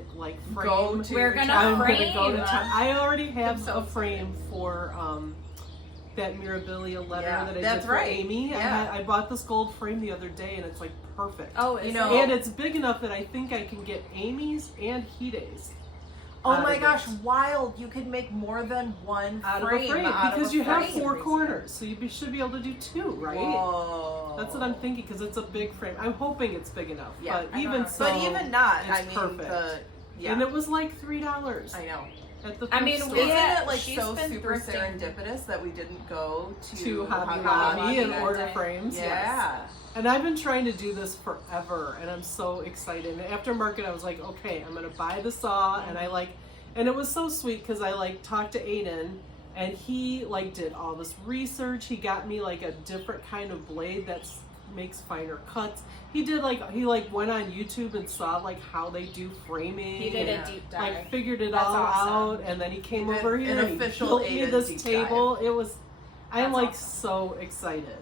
frame. Go to We're gonna I'm frame. gonna go to town. I already have I'm so a frame for that Mirabilia letter Yeah, that I that's did for right. Amy. Yeah. I bought this gold frame the other day, and it's perfect. Oh, You is know- it? And it's big enough that I think I can get Amy's and Hide's. Oh out my of gosh, it. wild. You could make more than one Out frame. of a frame, out of because a you have frame. 4 corners, so you should be able to do 2, right? Whoa. That's what I'm thinking, because it's a big frame. I'm hoping it's big enough. Yeah, but I even know. so, But even not, it's I mean, perfect. yeah. And it was $3 I know. at the I mean, thrift we store. Isn't had- it like she's so been super thrifting. serendipitous that we didn't go to Hobby Lobby Lobby and that order day. frames. Yes. Yeah. And I've been trying to do this forever, and I'm so excited. And after market, I was like, okay, I'm gonna buy the saw, and and it was so sweet because I talked to Aiden, and he did all this research. He got me a different kind of blade that's makes finer cuts. He did he went on YouTube and saw like how they do framing. He did and, a deep dive. like figured it That's all awesome. out, and then he came He did over here an and he official built me Aiden this deep table. It was, I'm That's like awesome. so excited.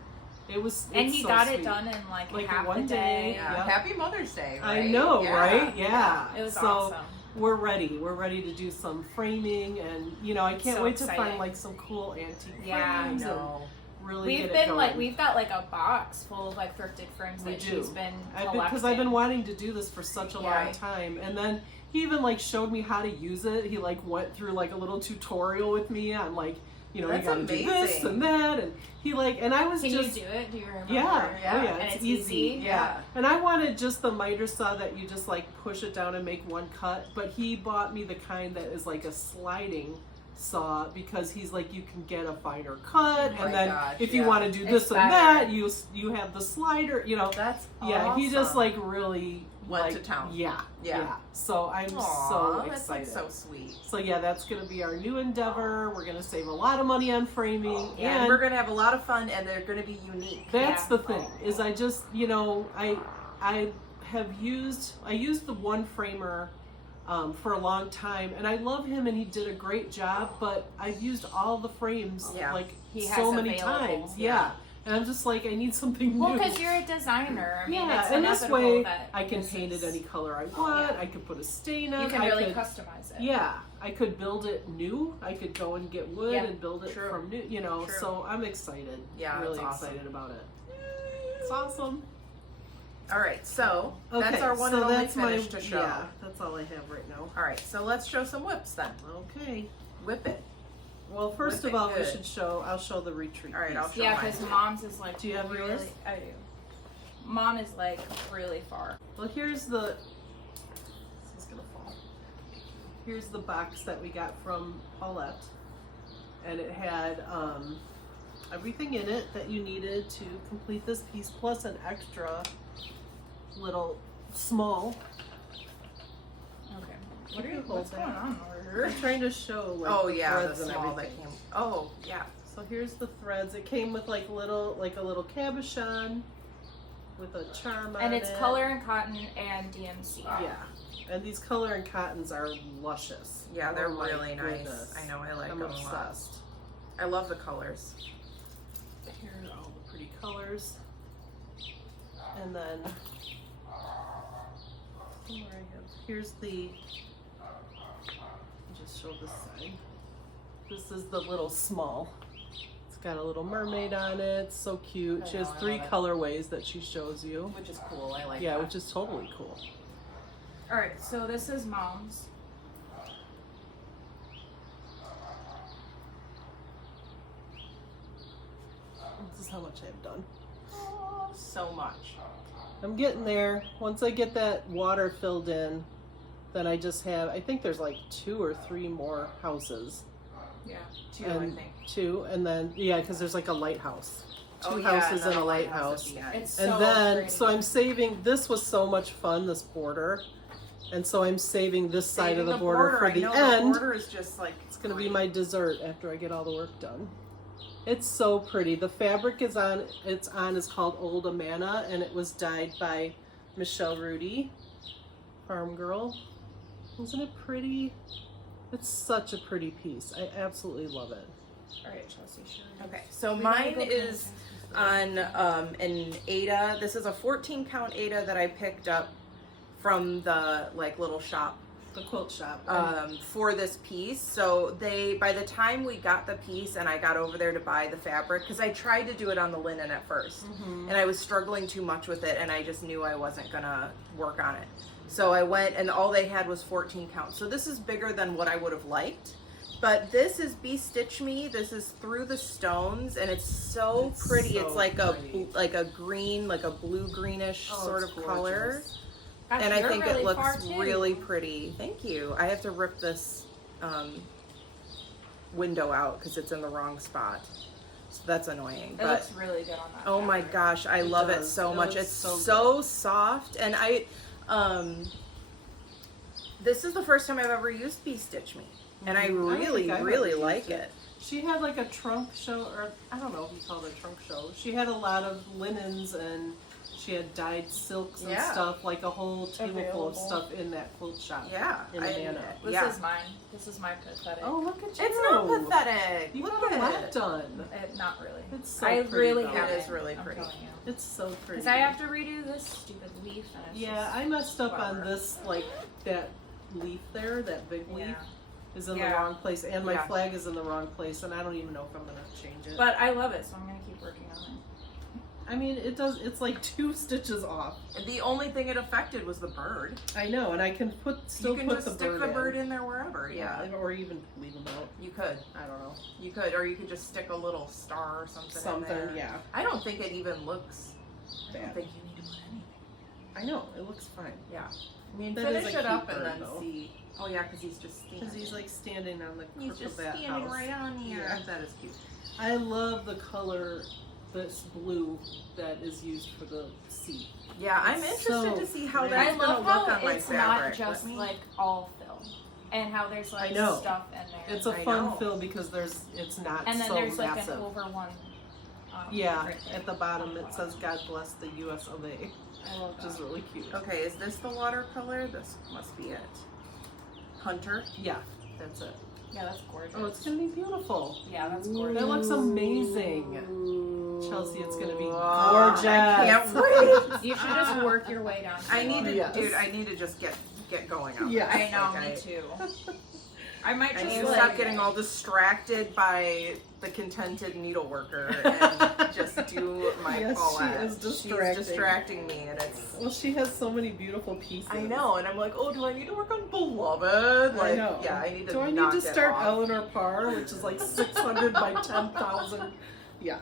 It's he so got sweet. it done in like half one a day. Yeah. Yep. Happy Mother's Day, right? I know, Yeah. right? Yeah. It was so awesome. we're ready. We're ready to do some framing, and I can't So wait to exciting. find like some cool antique Yeah, I frames. and know. Really We've get it been going. we've got like a box full of like thrifted frames We that do. she's been Because I've been wanting to do this for such a long Yeah. time, and then he even like showed me how to use it. He like went through like a little tutorial with me on like you That's gotta do this amazing. and that, and he like, and I was Can just you do it? Do you remember? yeah, Yeah. oh yeah, And it's it's easy. easy? Yeah. And I wanted just the miter saw that you just like push it down and make one cut, but he bought me the kind that is like a sliding saw because he's like you can get a finer cut, Oh my and then gosh, if you yeah. want to do It's this and better. that, you have the slider, That's Yeah, he just awesome. like really Went like, to town. Yeah. Yeah. So I'm Aw, so that's like excited. so sweet. So yeah, that's gonna be our new endeavor. We're gonna save a lot of money on framing, And we're gonna have a lot of fun, and they're gonna be unique. that's Yeah. the thing. Is I just I used the one framer for a long time, and I love him, and he did a great job. But I've used all the frames Yeah. like He so has many available. times. Yeah. And I'm just like, I need something Well, new. because you're a designer. I mean, Yeah, it's and this inevitable way that I can this paint it is- any color I want. Yeah. I could put a stain on You it. can I really could, customize it. yeah, I could build it new. I could go and get wood Yeah, and build it true. from new, True. so I'm excited. Yeah, really that's awesome. excited about it. It's awesome. All right, so Okay, that's our one so and only that's finish to show. Yeah, that's all I have right now. All right, so let's show some whips then. Okay. Whip it. Well, first Whip of it all, good. I'll show the retreat. All right, piece. I'll show Yeah, mine. because mom's is like. Do you have really, yours? I do. Mom is like really far. Well, here's the. This is gonna fall. Here's the box that we got from Paulette, and it had everything in it that you needed to complete this piece, plus an extra little small. Okay. What are you What's holding? going on over here? I'm trying to show like Oh the yeah, the threads and small that everything. came. Oh yeah. So here's the threads. It came with like a little cabochon with a charm on And it's it. color and cotton and DMC. Yeah, and these color and cottons are luscious. Yeah, they're Oh my really nice. goodness. I know, I like I'm them a lot. obsessed. I love the colors. Here are all the pretty colors, and then here's the. I'll just show this side. This is the little small. It's got a little mermaid on it. It's so cute. I She has know, I 3 love it. colorways that she shows you. Which is cool. I like Yeah, that. which is totally cool. All right, so this is mom's. This is how much I've done. Oh, so much. I'm getting there. Once I get that water filled in, then I just have, I think there's like 2 or 3 more houses. Yeah. 2, I And think. 2, and then, yeah, because there's like a lighthouse. 2 Oh, yeah, houses and another a lighthouse lighthouse. at the end. It's And so then, pretty. so I'm saving, this was so much fun, this border. And so I'm saving this side Saving of the border for I the know, end. The border is just like It's going to be my dessert after I get all the work done. It's so pretty. The fabric is is called Old Amana, and it was dyed by Michelle Rudy, Farm Girl. Isn't it pretty? It's such a pretty piece. I absolutely love it. All right, Chelsea. Sure. Okay, so We gotta mine go is on an Ada. This is a 14 count Ada that I picked up from the like little shop The quilt shop. for this piece. So by the time we got the piece and I got over there to buy the fabric, because I tried to do it on the linen at first, and I was struggling too much with it, and I just knew I wasn't gonna work on it. So I went, and all they had was 14 count. So this is bigger than what I would have liked. But this is Bee Stitch Me. This is Through the Stones, and it's so It's pretty. so It's like pretty. a green, like a blue greenish Oh, sort it's of color. gorgeous. Gosh, And I you're think really it looks far, too. really pretty. Thank you. I have to rip this window out because it's in the wrong spot. So that's annoying. It But looks really good on that. oh my fabric. gosh, I It love it does. so It much. looks It's so so soft, and this is the first time I've ever used Bee Stitch Me, and I don't really, think I've really ever like used it. She had like a trunk show, or I don't know if you call it a trunk show. She had a lot of linens and she had dyed silks and stuff, like a whole table full of stuff in that quilt shop. Yeah. In Amana. This is mine. This is my pathetic. Oh, look at you. It's not pathetic. You Look got a at lot it. done. Not really. It's so I pretty. really though. have It is really pretty. I'm telling you. It's so pretty. Because I have to redo this stupid leaf. And it's Yeah, just I messed up on flower. this, like that leaf there, that big leaf. Yeah. Is in Yeah. the wrong place, and my Yeah. flag is in the wrong place, and I don't even know if I'm gonna change it. But I love it, so I'm gonna keep working on it. I mean, it does. It's like 2 stitches off. The only thing it affected was the bird. I know, and I can still You can put just the stick bird the bird in there wherever. Yeah. or even leave them out. You could. I don't know. You could, or you could just stick a little star or something. in there. Yeah. I don't think it even looks. I don't Bad. think you need to put anything. I know it looks fine Yeah. I mean, That is finish a it up cute and then bird, though. see. Oh yeah, because he's just standing. because he's like standing on the He's crook just of that standing house. right on here. Yeah. That is cute. I love the color, this blue that is used for the seat. Yeah, I'm It's interested so to see how pretty. that's I gonna love look how on my it's fabric. not just Let me- like all fill, and how there's like I know. stuff in there. It's a I fun know. fill because it's not and then so there's like massive. an over one. Yeah, right there. at the bottom it says "God bless the U.S. of A." I love Which is that. really cute. Okay, is this the watercolor? This must be it. Hunter. Yeah, that's it. Yeah, that's gorgeous. Oh, it's gonna be beautiful. Yeah, that's gorgeous. That looks amazing. Chelsea, it's gonna be Oh, gorgeous. I can't wait. You should just work your way down. I need to, Yes. dude. I need to just get going on. Yeah. this. I know, Like, me too. I might I just need to like, stop getting all distracted by the contented needle worker and just do my Yes, Paulette. she is distracting. She's distracting me, and it's. Well, she has so many beautiful pieces. I know, and I'm like, oh, do I need to work on Beloved? Like, I know. yeah, I need to. Do I need knock to it start off. Eleanor Parr, which is like 600 by 10,000? Yeah.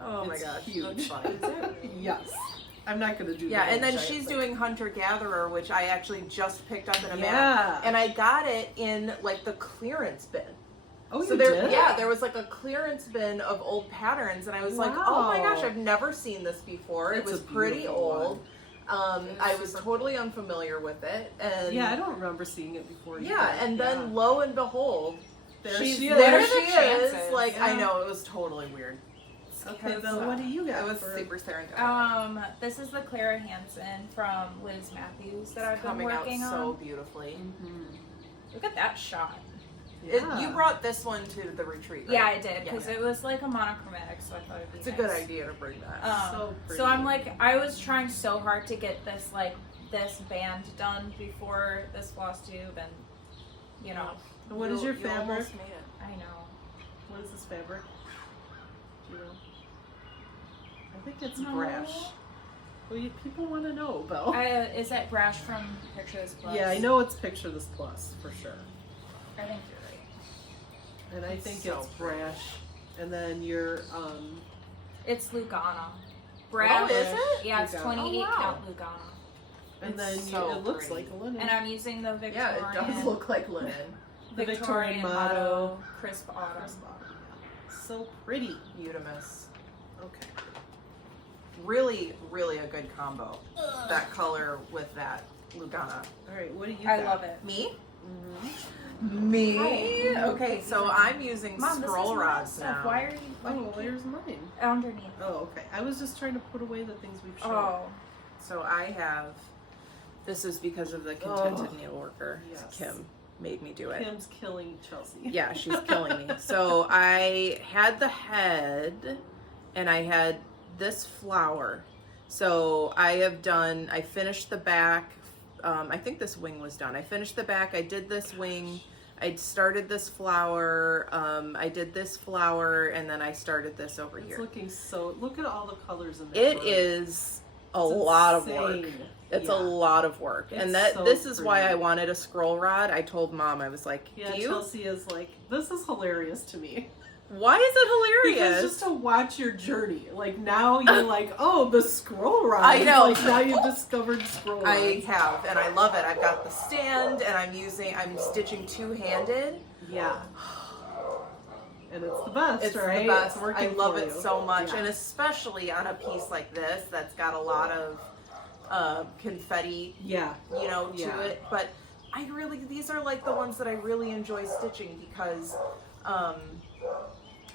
Oh my It's gosh, huge. that's funny. Is it? Yes. I'm not gonna do Yeah, that. and then giant she's thing. doing Hunter Gatherer, which I actually just picked up in a Yeah. man, and I got it in like the clearance bin. Oh, So you there, did? yeah, there was like a clearance bin of old patterns, and I was like, oh my Wow. gosh, I've never seen this before. It's it was a pretty beautiful old. It's I was super totally unfamiliar with it, and Yeah, I don't remember seeing it before. yeah, either. and then Yeah. lo and behold, There she's she is. there. What are She the is. chances? Like I Yeah. know it was totally weird. Okay, Because, Bill, what do you got? It was for... super serendipitous. This is the Clara Hansen from Liz Matthews that I've been Coming out working so on. beautifully. Mhm. Look at that shot. Yeah. You brought this one to the retreat, right? Yeah, I did because Yeah. it was like a monochromatic, so I thought it'd be It's a nice. good idea to bring that. So pretty. So I'm like, I was trying so hard to get this this band done before this floss tube, and you know, What is your You fabric? almost made it. I know. What is this fabric? Do you know? I think it's No. brash. Well, people want to know, Bill. Is that Brash from Pictures Plus? Yeah, I know it's Picture This Plus for sure. I think you're right. And I It's think so it's brash. And then your It's Lugana. Brash. Oh, is it? Yeah, it's Lugana. 28 Oh, wow. count Lugana. and It's then so it looks pretty. like a linen. And I'm using the Yeah, Victorian. it does look like linen. The Victorian motto. motto Crisp Autumn. So pretty. Utimus. Okay. Really, really a good combo. That color with that Lugana. All right, what do you I got? love it. Me? Mm-hmm. Me? Hi. Okay, so I'm using Mom, this scroll is my rods stuff. now. Why are you? Oh, where's mine? Underneath. Oh, okay. I was just trying to put away the things we've shown. Oh. So I have, this is because of the contented needleworker. yes. Kim made me do it. Kim's killing Chelsea. Yeah, she's killing me. So I had the head and I had this flower. So I finished the back. I think this wing was done. I finished the back. I did this wing. I started this flower. I did this flower and then I started this over It's here. looking so. Look at all the colors in that. It bird. is a It's lot of work. insane. It's Yeah. a lot of work. It's And that so this is why pretty. I wanted a scroll rod. I told Mom, I was like, Yeah, do you? Chelsea is like, this is hilarious to me. Why is it Because hilarious? just to watch your journey. Like now you're like, oh, the scroll rod. I know. Like now you've discovered scroll rods. I have, and I love it. I've got the stand, and I'm stitching two-handed. Yeah. And it's the best, It's right? the best. It's working I love for it you. so much, Yeah. and especially on a piece like this that's got a lot of confetti, Yeah. to Yeah. it. But these are like the ones that I really enjoy stitching because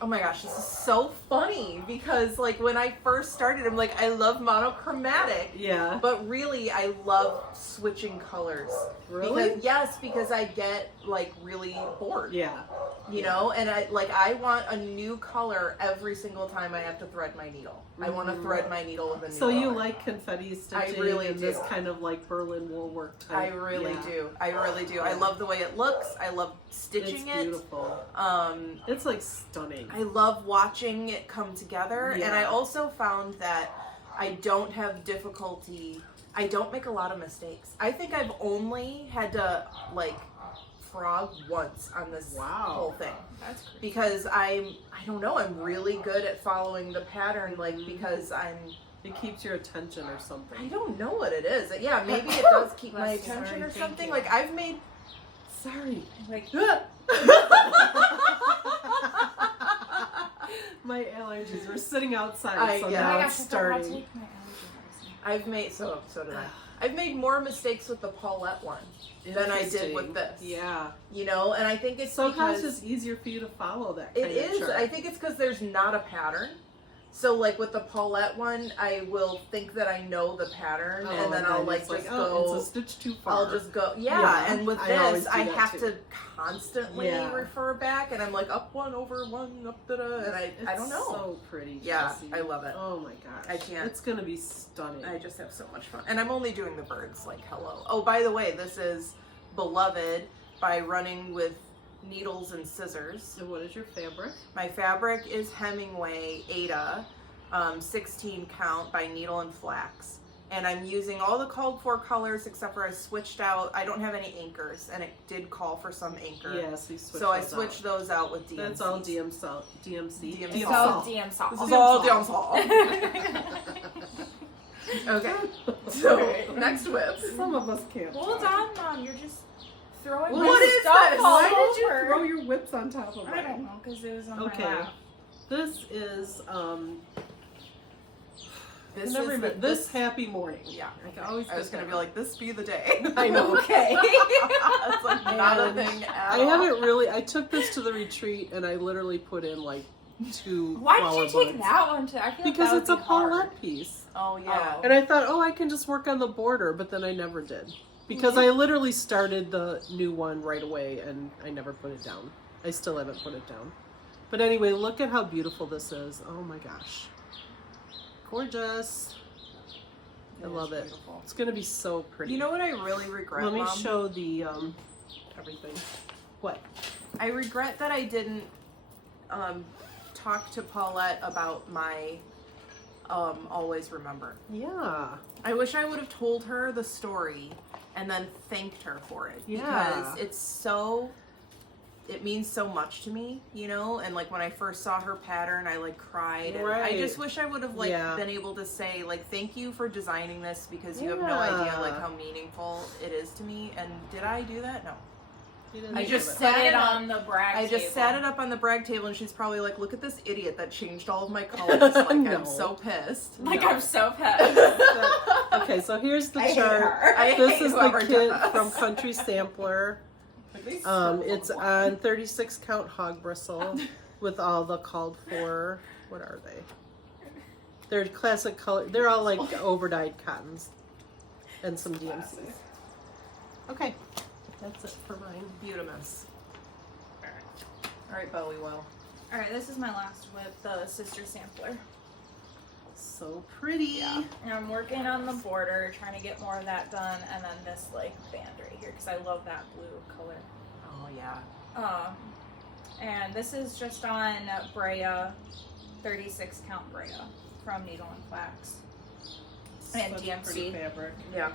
Oh my gosh, this is so funny because like when I first started, I'm like, I love monochromatic. Yeah. But really, I love switching colors. Really? Because I get like really bored. Yeah. You know, and I want a new color every single time I have to thread my needle. I want to thread my needle with a new So you color. like confetti stitching? I really and do. This kind of like Berlin wool work type. I really do. I really do. I love the way it looks. I love stitching It's beautiful. it. It's like stunning. I love watching it come together. Yeah. And I also found that I don't have difficulty. I don't make a lot of mistakes. I think I've only had to like frog once on this whole thing. That's crazy. Because I don't know, I'm really good at following the pattern, like because It keeps your attention or something. I don't know what it is. Yeah, maybe it does keep my attention or something. Like I've made Sorry. Like, My allergies were sitting outside, so yeah. now oh my it's gosh, I forgot to starting. take my allergy medicine. I've made so did I. I've made more mistakes with the Paulette one than I did with this. Yeah. You know, and I think it's Sometimes because it's easier for you to follow that it kind of is. chart. I think it's because there's not a pattern. So like with the Paulette one, I will think that I know the pattern, and then I'll like it's just oh, go. it's a stitch too far. I'll just go, Yeah, and with I always this, do I that have too. to constantly Yeah. refer back, and I'm like up one, over one, up da-da, and I don't know. So pretty. Yeah, Jessie. I love it. Oh my gosh. I can't. It's gonna be stunning. I just have so much fun, and I'm only doing the birds. Like hello. Oh, by the way, this is Beloved by Running with Needles and Scissors. So what is your fabric? My fabric is Hemingway Ada, 16 count by Needle and Flax. And I'm using all the called for colors except for I switched out, I don't have any anchors, and it did call for some anchor. Yes, you switched So I those switched out. those out with DMC. That's all DMC. DMC. DM It's salt. all DM salt. This is all DMC. Okay. So, next whip. Some of us can't. Hold on, Mom. You're just throwing What my is stuff this? all Why did you over. throw your whips on top of it? I don't know, because it was on Okay. my lap. This is This I never is remember- this Happy Morning. Yeah. I always I was get going to that be like, this be the day. I know. Okay. That's like not a And thing at I all. haven't really. I took this to the retreat and I literally put in like 2 Why flower did you take buds. that one to? I feel like Because that it's a would be hard. Paulette piece. Oh, yeah. And I thought, oh, I can just work on the border, but then I never did. Because I literally started the new one right away and I never put it down. I still haven't put it down. But anyway, look at how beautiful this is. Oh my gosh. Gorgeous. I love it. Beautiful. It's going to be so pretty. You know what I really regret, Let me Mom? show the everything. What? I regret that I didn't talk to Paulette about my Always Remember. Yeah. I wish I would have told her the story and then thanked her for it. Yeah. Because it means so much to me, you know? And like when I first saw her pattern, I like cried. And I Right. just wish I would have like Yeah. been able to say like, thank you for designing this because you have no Yeah. idea like how meaningful it is to me. And did I do that? No. You didn't I do just that. Put sat it up- on the brag I just table. sat it up on the brag table and she's probably like, look at this idiot that changed all of my colors. Like, No. I'm so pissed. Like, No. I'm so pissed. Okay, so here's the I hate chart. her. I This hate is the whoever kit does. from Country Sampler. It's on 36 count hog bristle with all the called for. What are they? They're classic color. They're all like overdyed cottons and some DMCs. Okay, that's it for mine. Beautimus. All right, Bowie Will. Alright, this is my last with the Sister Sampler. So pretty. Yeah. And I'm working on the border, trying to get more of that done, and then this like band right here, because I love that blue color. Oh, yeah. And this is just on Brea, 36 count Brea from Needle and Flax. And Such a pretty DMC. fabric. Yeah.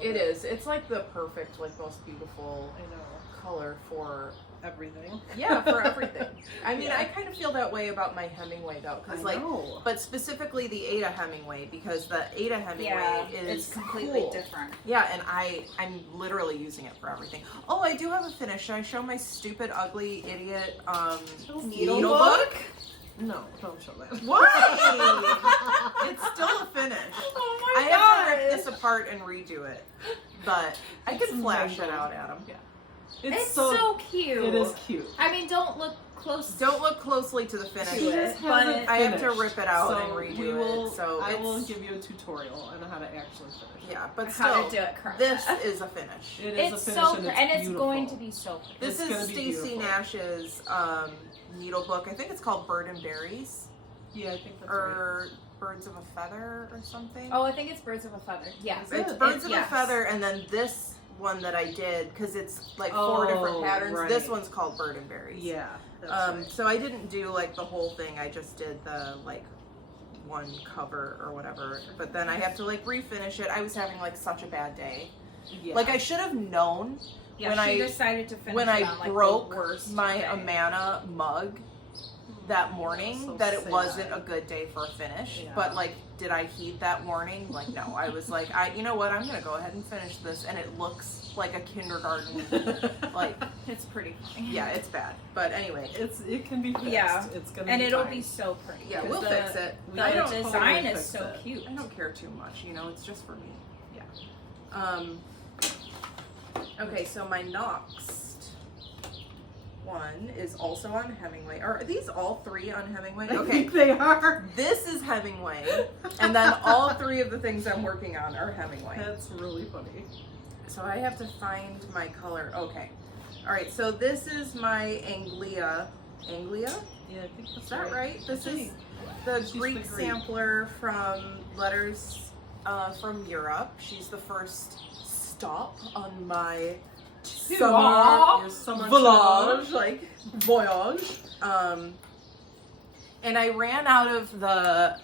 It is. It's like the perfect, like most beautiful I know. color for, Everything. yeah, for everything. I mean, Yeah. I kind of feel that way about my Hemingway though, because I like, know. but specifically the Ada Hemingway, because the Ada Hemingway is it's completely cool. different. Yeah, and I'm literally using it for everything. Oh, I do have a finish. Should I show my stupid, ugly, idiot Needle book? No, don't show that. Why? It's still a finish. Oh I my have to god! rip this apart and redo it, but I could It's flash it amazing. out at him. Yeah. It's so cute. It is cute. I mean, don't look close. Don't look closely to the finish. To it, but I have to finished. rip it out So and redo we will, it. So I it's, will give you a tutorial on how to actually finish it. yeah, but How still, to do it correctly. this is a finish. It is It's a finish so and and it's beautiful. going to be so pretty. This It's is gonna be Stacy beautiful. Nash's needle book. I think it's called Bird and Berries Yeah, I think that's right. or Birds of a Feather or something. Oh, I think it's Birds of a Feather. Yes. It's it? Birds of Yes. a Feather, and then this one that I did, because it's like 4 different Oh, patterns. right. This one's called Bird and Berries. Yeah, that's right. So I didn't do like the whole thing. I just did the like one cover or whatever. But then I have to like refinish it. I was having like such a bad day. Yeah. Like I should have known Yeah, when she I- decided to finish when it I on, like, broke the worst my day. Amana mug that morning So that it sad. wasn't a good day for a finish. Yeah. But like, did I heed that warning? Like, no. I was like, you know what? I'm gonna go ahead and finish this, and it looks like a kindergarten. Like, It's pretty funny. yeah, it's bad. But anyway, it can be fixed. Yeah. It's gonna And be it'll fine. be so pretty. yeah, 'cause we'll the, fix it. The I don't design totally is fix so it. cute. I don't care too much, you know, it's just for me. Yeah. Okay, so my next one is also on Hemingway. Are these all 3 on Hemingway? I Okay. think they are. This is Hemingway, and then all 3 of the things I'm working on are Hemingway. That's really funny. So I have to find my color. Okay. All right, so this is my Anglia. Anglia? Yeah, I think that's Is that right? This is the She's Greek the Greek. sampler from Letters from Europe. She's the first stop on my Aw. Your summer voyage, like voyage. And I ran out of the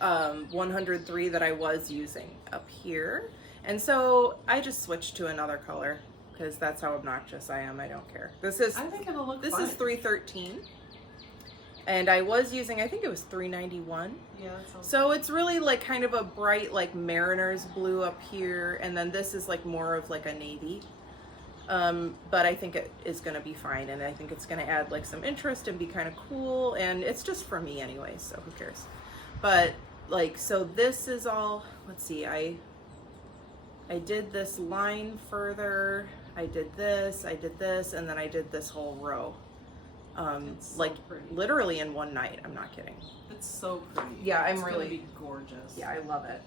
103 that I was using up here, and so I just switched to another color because that's how obnoxious I am. I don't care. This is I think it'll look this fine. is 313, and I was using, I think it was 391. Yeah, that sounds So it's really like kind of a bright like mariner's blue up here, and then this is like more of like a navy. But I think it is going to be fine, and I think it's going to add like some interest and be kind of cool, and it's just for me anyway, so who cares. But like, so this is all, let's see, I did this line further, I did this, and then I did this whole row. It's so Like pretty. literally in one night. I'm not kidding. It's so pretty. Yeah, I'm It's really- gonna be gorgeous. Yeah, I love it.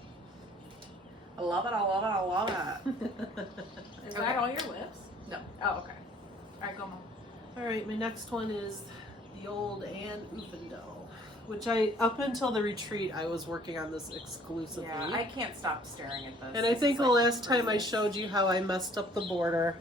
I love it, I love it, I love it. Is Okay. that all your whips? No. Oh, okay. Alright, go, Mom. All right, my next one is the old Anne Ufendel, which up until the retreat, I was working on this exclusively. Yeah, I can't stop staring at this. And I This think is, the like, last time I crazy. showed you how I messed up the border.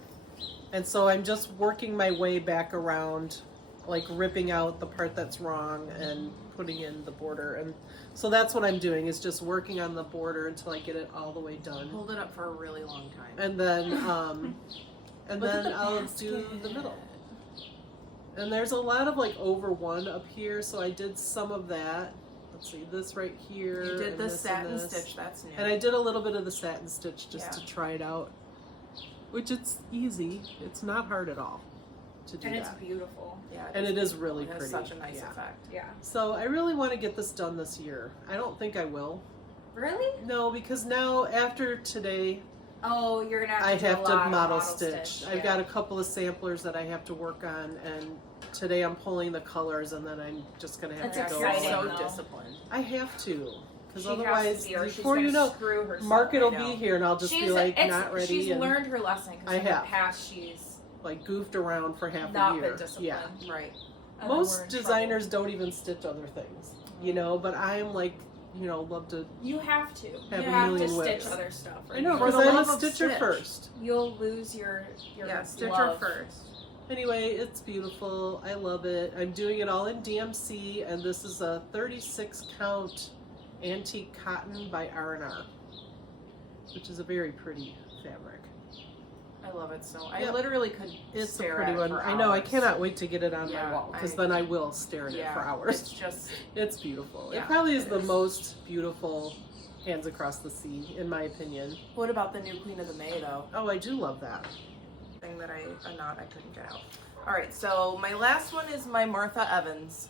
And so I'm just working my way back around, like ripping out the part that's wrong and putting in the border. And so that's what I'm doing, is just working on the border until I get it all the way done. Hold it up for a really long time. And then and Look at then the I'll basket. do the middle. And there's a lot of like over one up here, so I did some of that. Let's see, this right here. You did and the this and satin this. stitch, that's new. And I did a little bit of the satin stitch just Yeah. to try it out. Which it's easy. It's not hard at all to do And it's that. beautiful. yeah, And it is really it has pretty. such a nice Yeah. effect. Yeah. So I really want to get this done this year. I don't think I will. Really? No, because now after today Oh, you're gonna have I to do a have lot to of model stitch. I've yeah. got a couple of samplers that I have to work on, and today I'm pulling the colors, and then I'm just gonna have That's to go. exciting, You're over. so though. disciplined. I have to, because She otherwise, has to be, or she's before you gonna know, screw herself. Market will I know. be here, and I'll just be like not ready She's and learned her lesson I because in the have. past she's like goofed around for half not a year. been disciplined. Yeah, Right. And then we're most in designers don't even stitch other things, you know. But I'm like, you know, love to. trouble. You have to. Have you a have to million stitch ways. other stuff. or I know, you- For because the I'm a love of stitcher stitch. first. You'll lose your Yeah, stitcher love. first. Anyway, it's beautiful. I love it. I'm doing it all in DMC, and this is a 36 count antique cotton by R&R, which is a very pretty fabric. I love it so. I Yep. literally could It's a stare pretty at it one. for I know. I hours. cannot wait to get it on Yeah, my wall, because I- then I will stare at Yeah, it for hours. It's just It's beautiful. Yeah, it probably is it the is. most beautiful Hands Across the Sea, in my opinion. what about the new Queen of the May though? Oh, I do love that. Thing that a knot I couldn't get out. All right, so my last one is my Martha Evans.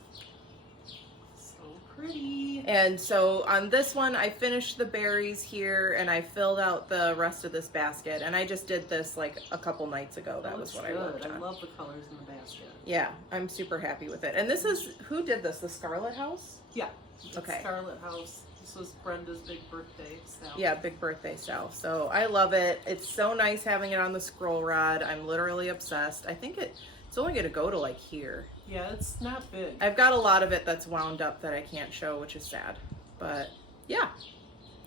So pretty. And so on this one, I finished the berries here, and I filled out the rest of this basket. And I just did this like a couple nights ago. That was what I worked on. I love the colors in the basket. Yeah, I'm super happy with it. And this is, who did this? The Scarlet House? Yeah. Okay. Scarlet House. This was Brenda's big birthday style. Yeah, big birthday style. So I love it. It's so nice having it on the scroll rod. I'm literally obsessed. I think it's only going to go to like here. Yeah, it's not big. I've got a lot of it that's wound up that I can't show, which is sad. But yeah,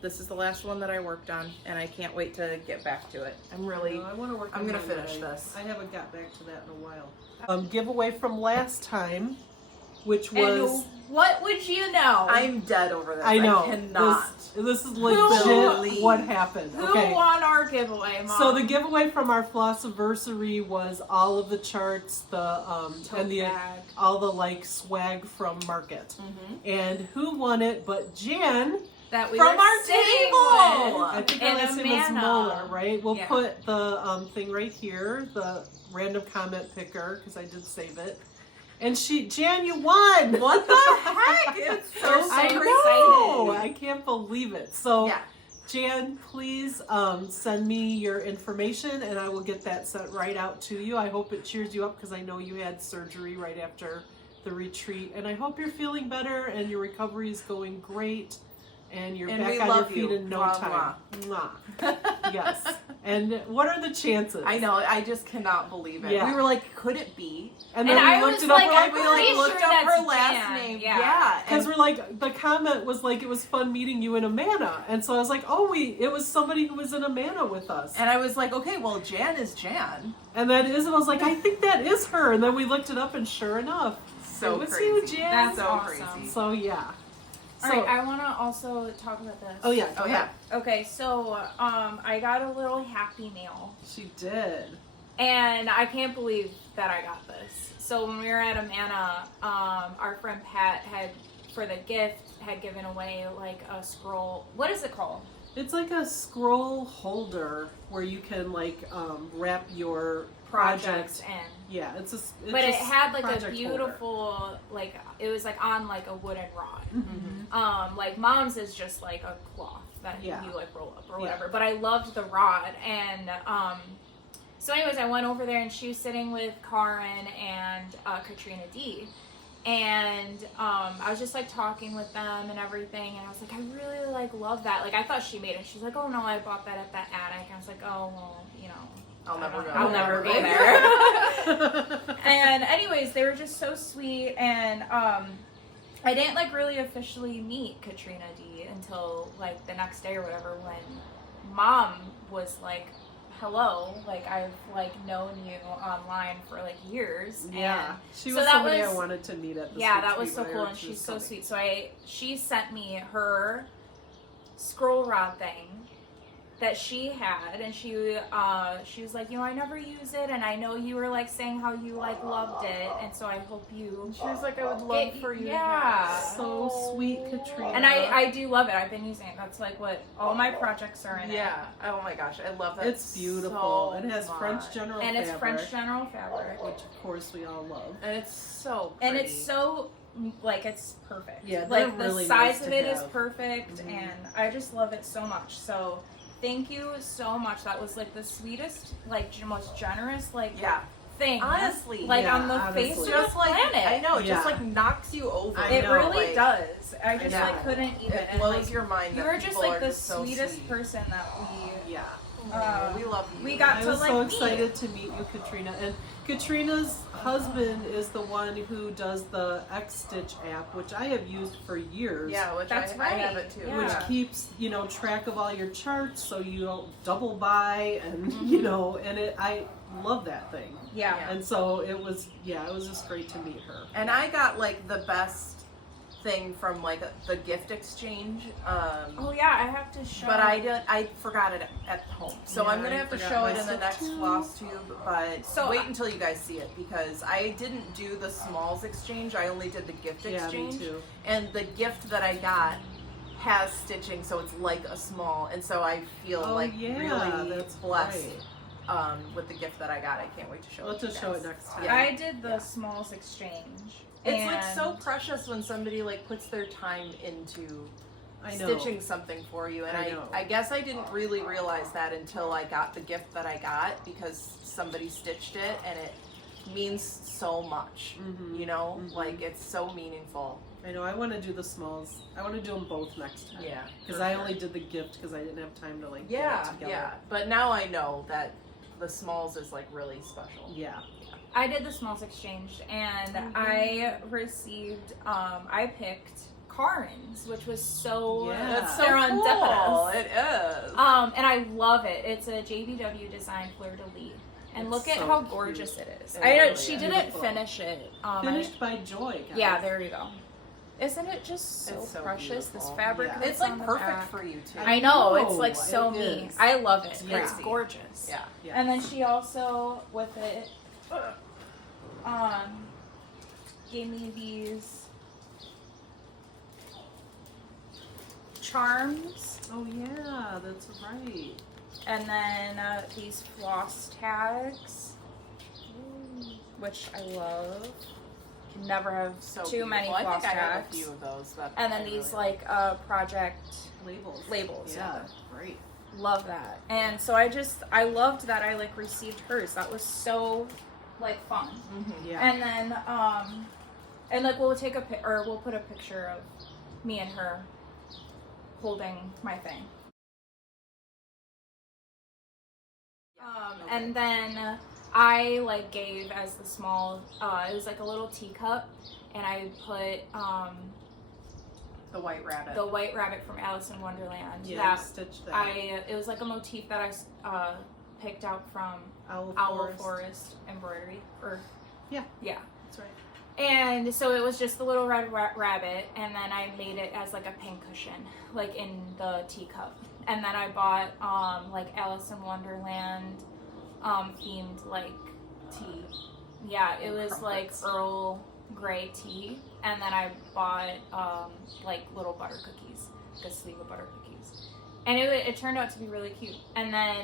this is the last one that I worked on, and I can't wait to get back to it. I'm really, I want to work. I'm on going to mine, finish but this. I haven't got back to that in a while. Giveaway from last time, which was. And what would you know? I'm dead over this. I know. I cannot. This is legit what happened. Who Okay. won our giveaway, Mom? So the giveaway from our Flossiversary was all of the charts, the and the bag. all the like swag from Market. And who won it but Jan that we from were our sitting table. with I think in our last name was Amana. Moeller, right? We'll Yeah. put the thing right here, the random comment picker, because I did save it. And Jan, you won! What the heck? It's so I'm I excited. I can't believe it. So, Yeah. Jan, please send me your information, and I will get that sent right out to you. I hope it cheers you up, because I know you had surgery right after the retreat, and I hope you're feeling better and your recovery is going great. And you're And back we on your love feet you. in no Mwah, time. Mwah. Yes. And what are the chances? I know. I just cannot believe it. Yeah. We were like, could it be? And And then I we looked was it up. like, We're I'm we pretty looked sure up her that's last Jan. name. Yeah. because And we're like, the comment was like, it was fun meeting you in Amana. And so I was like, it was somebody who was in Amana with us. I was like, okay, well, Jan is Jan. And then Isabel's like, I think that is her. And then we looked it up, and sure enough, So it was crazy. you, Jan. That's so awesome. crazy. So yeah. All right, I want to also talk about this. Oh yeah. Oh yeah. Okay, so I got a little happy meal, She did. and I can't believe that I got this. So when we were at Amana, our friend Pat for the gift, had given away like a scroll. What is it called? It's like a scroll holder where you can like wrap your projects. in. Yeah, it's But it just had like a project beautiful, like it was like on like a wooden rod. holder. Like Mom's is just like a cloth that Yeah. you like roll up or Yeah. whatever. But I loved the rod, and so anyways, I went over there and she was sitting with Karin and Katrina D. And I was just like talking with them and everything, and I was like, I really like love that. Like I thought she made it. She's like, oh no, I bought that at that attic. And I was like, oh well, you know. I'll never go. I'll never go there. And anyways, they were just so sweet, and I didn't like really officially meet Katrina D until like the next day or whatever, when Mom was like, hello, like I've like known you online for like years. Yeah, And she so was that somebody I was- wanted to meet at the yeah, retreat that was so when I cool, heard and she was she's so coming. sweet. So she sent me her scroll rod thing that she had, and she was like, you know, I never use it, and I know you were like saying how you like loved it, and so I hope you. She was like, I would love for you. Yeah. So sweet, Katrina. And I do love it. I've been using it. That's like what all my projects are in. Yeah. Oh my gosh, I love that. It's beautiful. So It has much. French General And fabric, it's French General fabric, which of course we all love. And it's so and pretty. it's so like it's perfect. Yeah, they're like the really size nice of to it is have. perfect, Mhm. and I just love it so much. So thank you so much. That was like the sweetest, like most generous, like Yeah. thing. Honestly, like yeah, on the face honestly. of Just the like planet. I know, it just Yeah. like knocks you over. I It know, really like, does. I just know. like couldn't even. It and, blows like, your mind. you that were just people like are the so sweetest sweet. person that we. Yeah. We love you. we got I to, was like, so meet. excited to meet you, Katrina. And Katrina's husband is the one who does the X-Stitch app, which I have used for years. Yeah, which That's I have right. it too. Yeah. Which keeps, track of all your charts so you don't double buy and, I love that thing. Yeah. And so it was just great to meet her. And I got like the best thing from like the gift exchange. Oh yeah, I have to show. But I forgot it at home, so Yeah, I'm gonna I have to forgot show it in the myself next too. Flosstube. But So wait until you guys see it, because I didn't do the smalls exchange. I only did the gift Yeah, exchange. me too. And the gift that I got has stitching, so it's like a small, and so I feel Oh, like yeah, really that's blessed. right. with the gift that I got. I can't wait to show We'll it to you just show guys. it next time. Yeah. I did the smalls exchange. It's like and- so precious when somebody like puts their time into I know. stitching something for you, and I know. I guess I didn't really realize that until I got the gift that I got, because somebody stitched it and it means so much. Mhm. You know, Mhm. like it's so meaningful. I know. I want to do the smalls. I want to do them both next time. Yeah, Because for I sure. only did the gift because I didn't have time to like Yeah, get it together. yeah. But now I know that the smalls is like really special. Yeah. I did the smalls exchange, and I received. I picked Karen's, which was so Yeah. That's so serendipitous. cool. It is. And I love it. It's a JBW design fleur de lis. And It's look at so how cute. gorgeous it is. It I know really she is. didn't Beautiful. finish it. Finished by Joy, guys. Yeah, there you go. Isn't it just so, It's so precious? This beautiful. fabric. Yeah. that's It's like on the perfect back. for you too. I know, it's know, like so it me. is. I love it. Yeah. It's gorgeous. Yeah. Yes. And then she also, with it, gave me these charms, Oh yeah, that's right. and then these floss tags, which I love. Can never have So too many beautiful. floss I think I have tags. a few of those. That And then I these really like project Labels. yeah. Yeah. Great. Love that. And so I loved that I like received hers. That was so like fun. Mhm. Yeah. And then and like we'll put a picture of me and her holding my thing. Okay. And then I like gave as the small it was like a little teacup, and I put The white rabbit. the white rabbit from Alice in Wonderland. Yeah. That Stitch that. it was like a motif that I picked out from Owl Owl Forest. Forest embroidery, or Yeah. yeah. That's right. And so it was just the little red rabbit, and then I made it as like a pin cushion, like in the teacup. And then I bought like Alice in Wonderland themed like tea. Yeah, it was like Crumpets. Earl Grey tea. And then I bought like little butter cookies, like a sleeve of butter cookies. And it turned out to be really cute. And then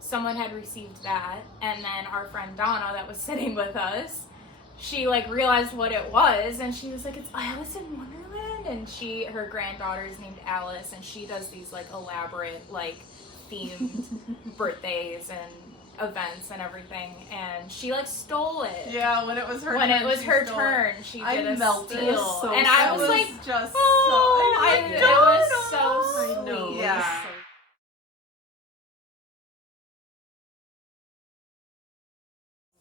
someone had received that, and then our friend Donna that was sitting with us, she like realized what it was, and she was like, "It's Alice in Wonderland," and her granddaughter is named Alice, and she does these like elaborate like themed birthdays and events and everything, and she like stole it. Yeah, when it was her When turn, it was she her stole turn, she I did a melted. steal, It was so and I sweet. was like, just "Oh, so, it was so I know. sweet." Yeah.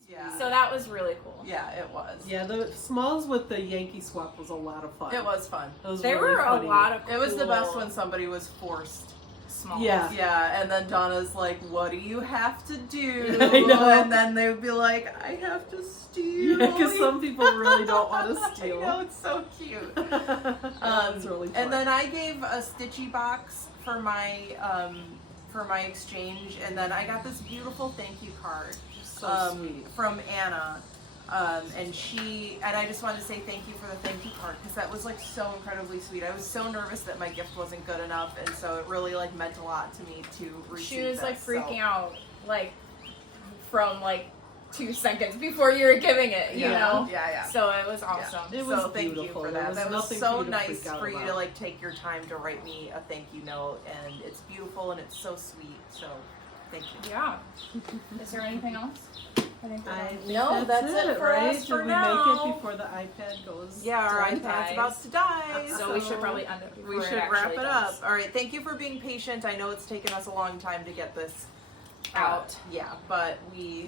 Yeah. So that was really cool. Yeah, it was. Yeah, the smalls with the Yankee swap was a lot of fun. It was fun. It was There really were funny. a lot of It was the best cool when somebody was forced. small. Yeah. Yeah, and then Donna's like, "What do you have to do?" I know. And then they would be like, "I have to steal." Yeah, because some people really don't want to steal. I know, it's so cute. That's really fun. And then I gave a stitchy box for my exchange, and then I got this beautiful thank you card so sweet. from Anna. And I just wanted to say thank you for the thank you card, because that was like so incredibly sweet. I was so nervous that my gift wasn't good enough, and so it really like meant a lot to me to receive. She was like this, freaking so. out like from like 2 seconds before you were giving it, you know? Yeah. So it was awesome. It was so thank you beautiful. for There that. was That was nothing so for you to nice freak out for you to about. like take your time to write me a thank you note, and it's beautiful and it's so sweet. So thank you. Yeah. Is there anything else? I think we're I done. think No, that's it for right? us for Did we now. make it before the iPad goes? Yeah, our dead? iPad's about to die. So we should probably end it before we it should wrap actually it does. up. All right, thank you for being patient. I know it's taken us a long time to get this out. Yeah, but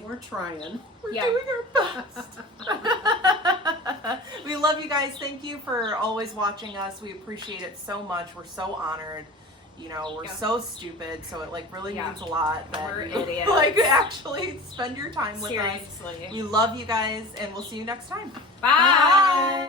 We're trying. we're Yeah. doing our best. We love you guys. Thank you for always watching us. We appreciate it so much. We're so honored. You know, we're Yeah. so stupid, so it like really Yeah. means a lot that We're you idiots. like actually spend your time with us. Seriously. We love you guys, and we'll see you next time. Bye.